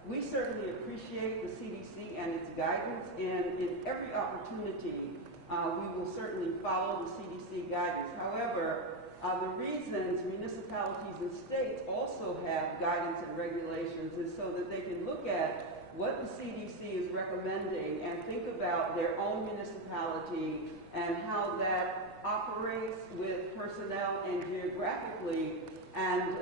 We certainly appreciate the CDC and its guidance, and in every opportunity, we will certainly follow the CDC guidance. However, the reasons municipalities and states also have guidance and regulations is so that they can look at what the CDC is recommending and think about their own municipality and how that operates with personnel and geographically, and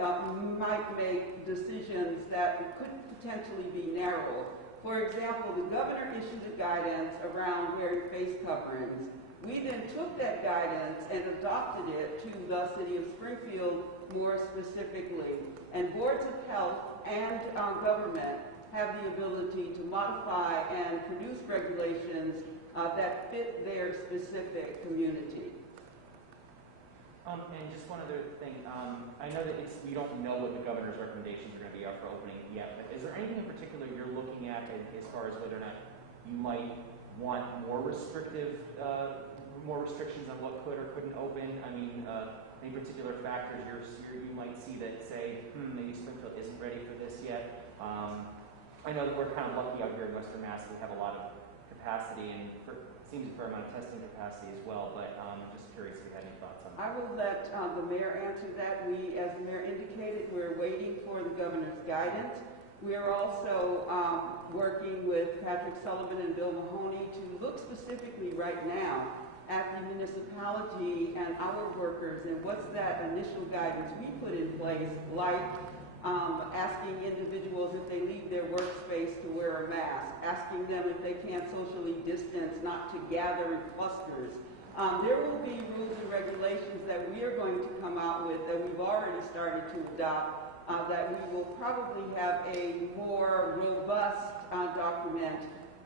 might make decisions that could potentially be narrow. For example, the governor issued a guidance around wearing face coverings. We then took that guidance and adopted it to the city of Springfield more specifically. And boards of health and government have the ability to modify and produce regulations that fit their specific community. And just one other thing, I know that we don't know what the governor's recommendations are going to be for opening yet, but is there anything in particular you're looking at as far as whether or not you might want more restrictions on what could or couldn't open? I mean, any particular factors you might see that say, maybe Springfield isn't ready for this yet? I know that we're kind of lucky out here in Western Mass. We have a lot of capacity and seems a fair amount of testing capacity as well, but I'm just curious if you had any thoughts on that. I will let the mayor answer that. We, as the mayor indicated, we're waiting for the governor's guidance. We are also working with Patrick Sullivan and Bill Mahoney to look specifically right now at the municipality and our workers and what's that initial guidance we put in place, like asking individuals if they leave their workspace to wear a mask, asking them if they can't socially distance, not to gather in clusters. There will be rules and regulations that we are going to come out with that we've already started to adopt, that we will probably have a more robust document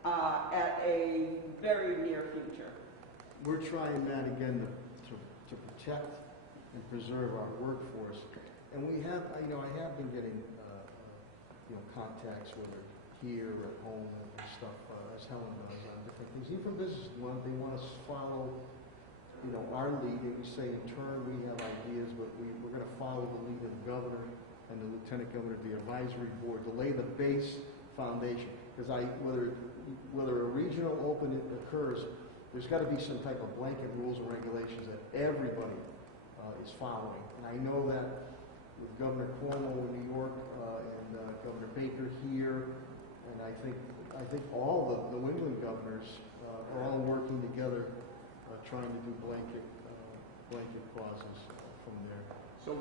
at a very near future. We're trying, Matt, again, to protect and preserve our workforce. And we have, I have been getting, contacts, whether here at home and stuff, as Helen does on different things. Even businesses, they want us to follow, our lead, and we say in turn we have ideas, but we're going to follow the lead of the governor and the lieutenant governor of the advisory board to lay the base foundation. Because whether a regional opening occurs, there's got to be some type of blanket rules and regulations that everybody is following. And I know that with Governor Cuomo in New York and Governor Baker here, and I think all the New England governors are all working together, trying to do blanket clauses from there. So,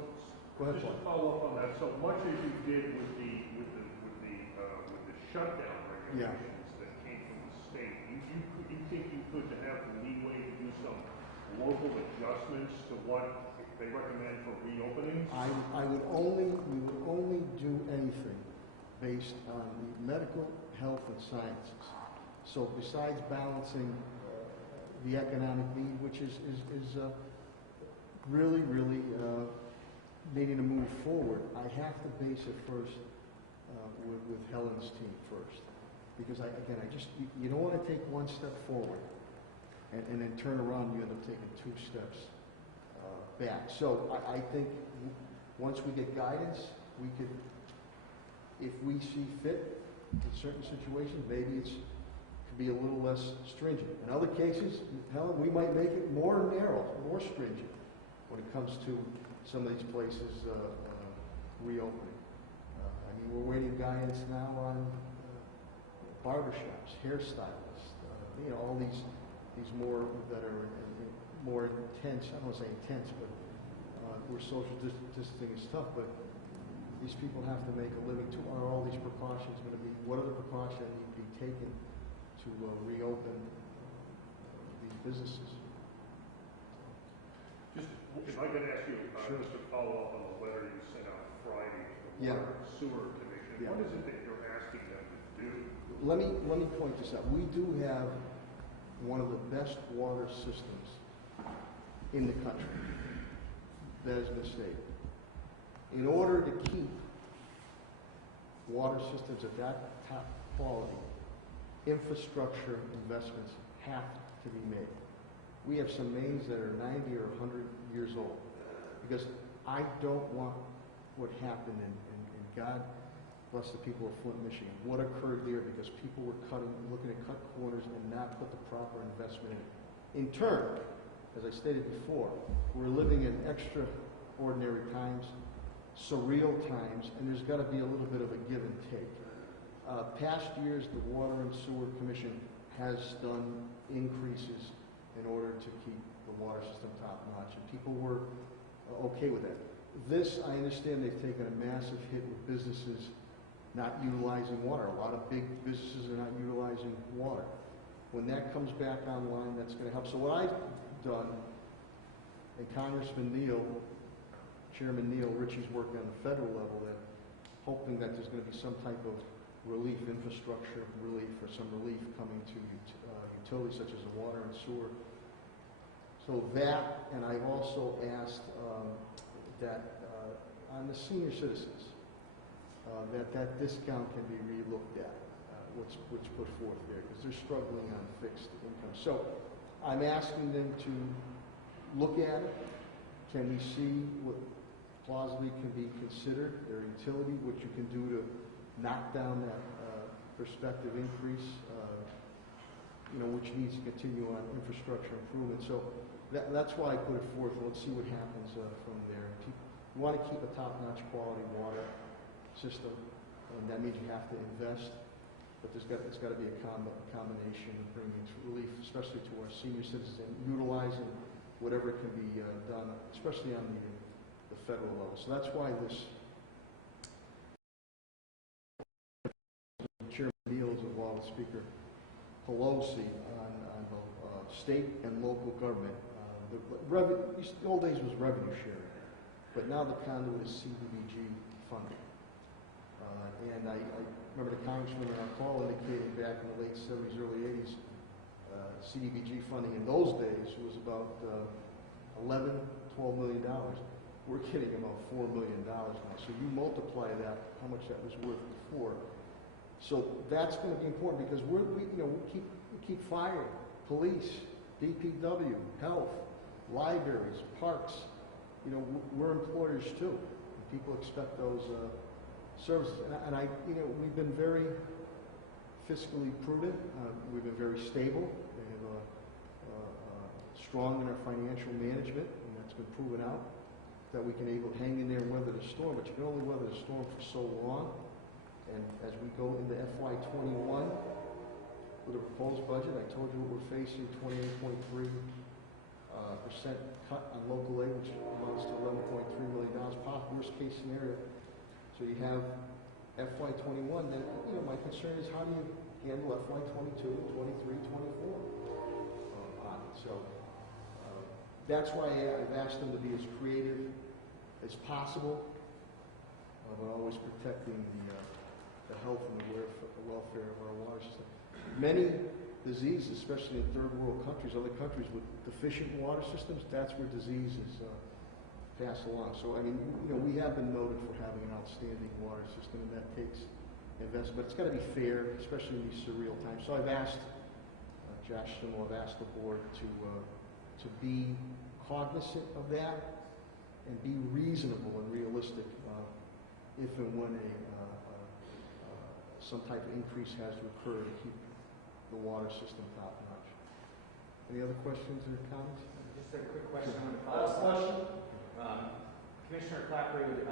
go ahead, just to Paul. follow up on that, so much as you did with the shutdown regulations that came from the state, you think you could have the leeway to do some local adjustments to what they recommend for reopenings? We would only do anything based on the medical, health, and sciences. So besides balancing the economic need, which is really needing to move forward, I have to base it first with Helen's team first. Because you don't want to take one step forward and then turn around and you end up taking 2 steps back. So I think once we get guidance, we could, if we see fit in certain situations, maybe it could be a little less stringent. In other cases, Helen, we might make it more narrow, more stringent when it comes to some of these places reopening. We're waiting guidance now on barbershops, hairstylists, all these more that are more intense. I don't want to say intense, but where social distancing is tough. But these people have to make a living too. Are all these precautions going to be? What are the precautions that need to be taken to reopen these businesses? Just, if I could ask you just to follow up on the letter you sent out Friday to the Water and Sewer Commission. Yeah. What is it that you're asking them to do? Let me point this out. We do have one of the best water systems in the country. That has been stated. In order to keep water systems at that top quality, infrastructure investments have to be made. We have some mains that are 90 or 100 years old. Because I don't want what happened in God bless the people of Flint, Michigan. What occurred there because people were looking to cut corners and not put the proper investment in. In turn, as I stated before, we're living in extraordinary times, surreal times, and there's got to be a little bit of a give and take. Past years, the Water and Sewer Commission has done increases in order to keep the water system top notch, and people were okay with that. This, I understand they've taken a massive hit with businesses not utilizing water. A lot of big businesses are not utilizing water. When that comes back online, that's going to help. So what I've done, and Congressman Neal, Chairman Neal, Richie's working on the federal level, that hoping that there's going to be some type of relief, infrastructure relief, or some relief coming to utilities such as the water and sewer. So that, and I also asked that on the senior citizens, that discount can be re-looked at, what's put forth there, because they're struggling on fixed income. So I'm asking them to look at it. Can we see what plausibly can be considered, their utility, what you can do to knock down that prospective increase, which needs to continue on infrastructure improvement. So that's why I put it forth. Let's see what happens from there. You want to keep a top-notch quality water system, and that means you have to invest, but it's got to be a combination of bringing relief, especially to our senior citizens, and utilizing whatever can be done, especially on the federal level. So that's why this Chairman Neal is involved with Speaker Pelosi on the state and local government. The old days was revenue sharing, but now the conduit is CDBG funding. And I remember the congressman on our call indicated back in the late 70s, early 80s, CDBG funding in those days was about $11, $12 million. We're getting about $4 million now. So you multiply that, how much that was worth before, So that's going to be important because we keep firing police, DPW, health, libraries, parks. We're employers too. And people expect those services. And we've been very fiscally prudent. We've been very stable and strong in our financial management, and that's been proven out that we can able to hang in there and weather the storm. But you can only weather the storm for so long. And as we go into FY21 with a proposed budget, I told you what we're facing: 28.3% cut on local aid, which amounts to $11.3 million, worst case scenario. So you have FY21. Then my concern is how do you handle FY22, 23, 24 on it. So that's why I've asked them to be as creative as possible, but always protecting the health and the welfare of our water system. Many diseases, especially in third world countries, other countries with deficient water systems, that's where disease is passed along. So, we have been noted for having an outstanding water system, and that takes investment. But it's got to be fair, especially in these surreal times. So I've asked Josh Schimmel, I've asked the board to be cognizant of that and be reasonable and realistic if and when some type of increase has to occur to keep the water system top notch. Any other questions or comments? Just a quick question on the follow-up. Commissioner Clapper, a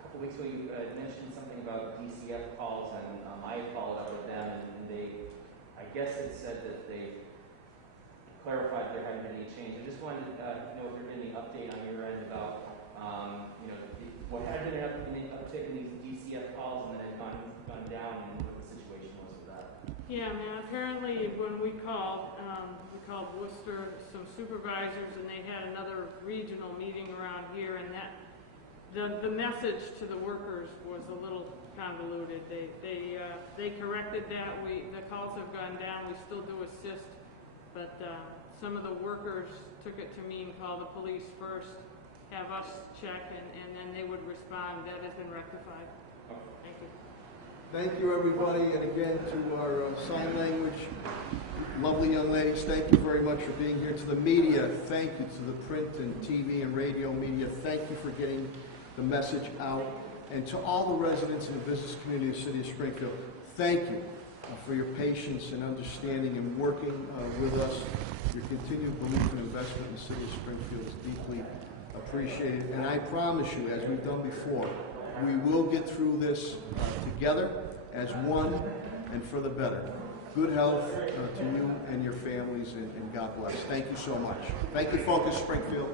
couple weeks ago you mentioned something about DCF calls, and I followed up with them, and they, I guess it said that they clarified there hadn't been any change. I just wanted to know if there had been any update on your end about, what had been an uptick in these DCF calls and then had gone down, and what the situation was with that. Yeah, man, apparently when we called Worcester, some supervisors, and they had another regional meeting around here, and that the message to the workers was a little convoluted. They corrected that. The calls have gone down. We still do assist, but some of the workers took it to mean call the police first, have us check, and then they would respond. That has been rectified. Thank you. Thank you, everybody, and again to our sign language lovely young ladies. Thank you very much for being here. To the media, thank you. To the print and TV and radio media, thank you for getting the message out. And to all the residents and the business community of the City of Springfield, thank you for your patience and understanding and working with us. Your continued belief and investment in the City of Springfield is deeply appreciated. And I promise you, as we've done before, we will get through this together as one and for the better. Good health to you and your families, and God bless. Thank you so much. Thank you, Focus Springfield.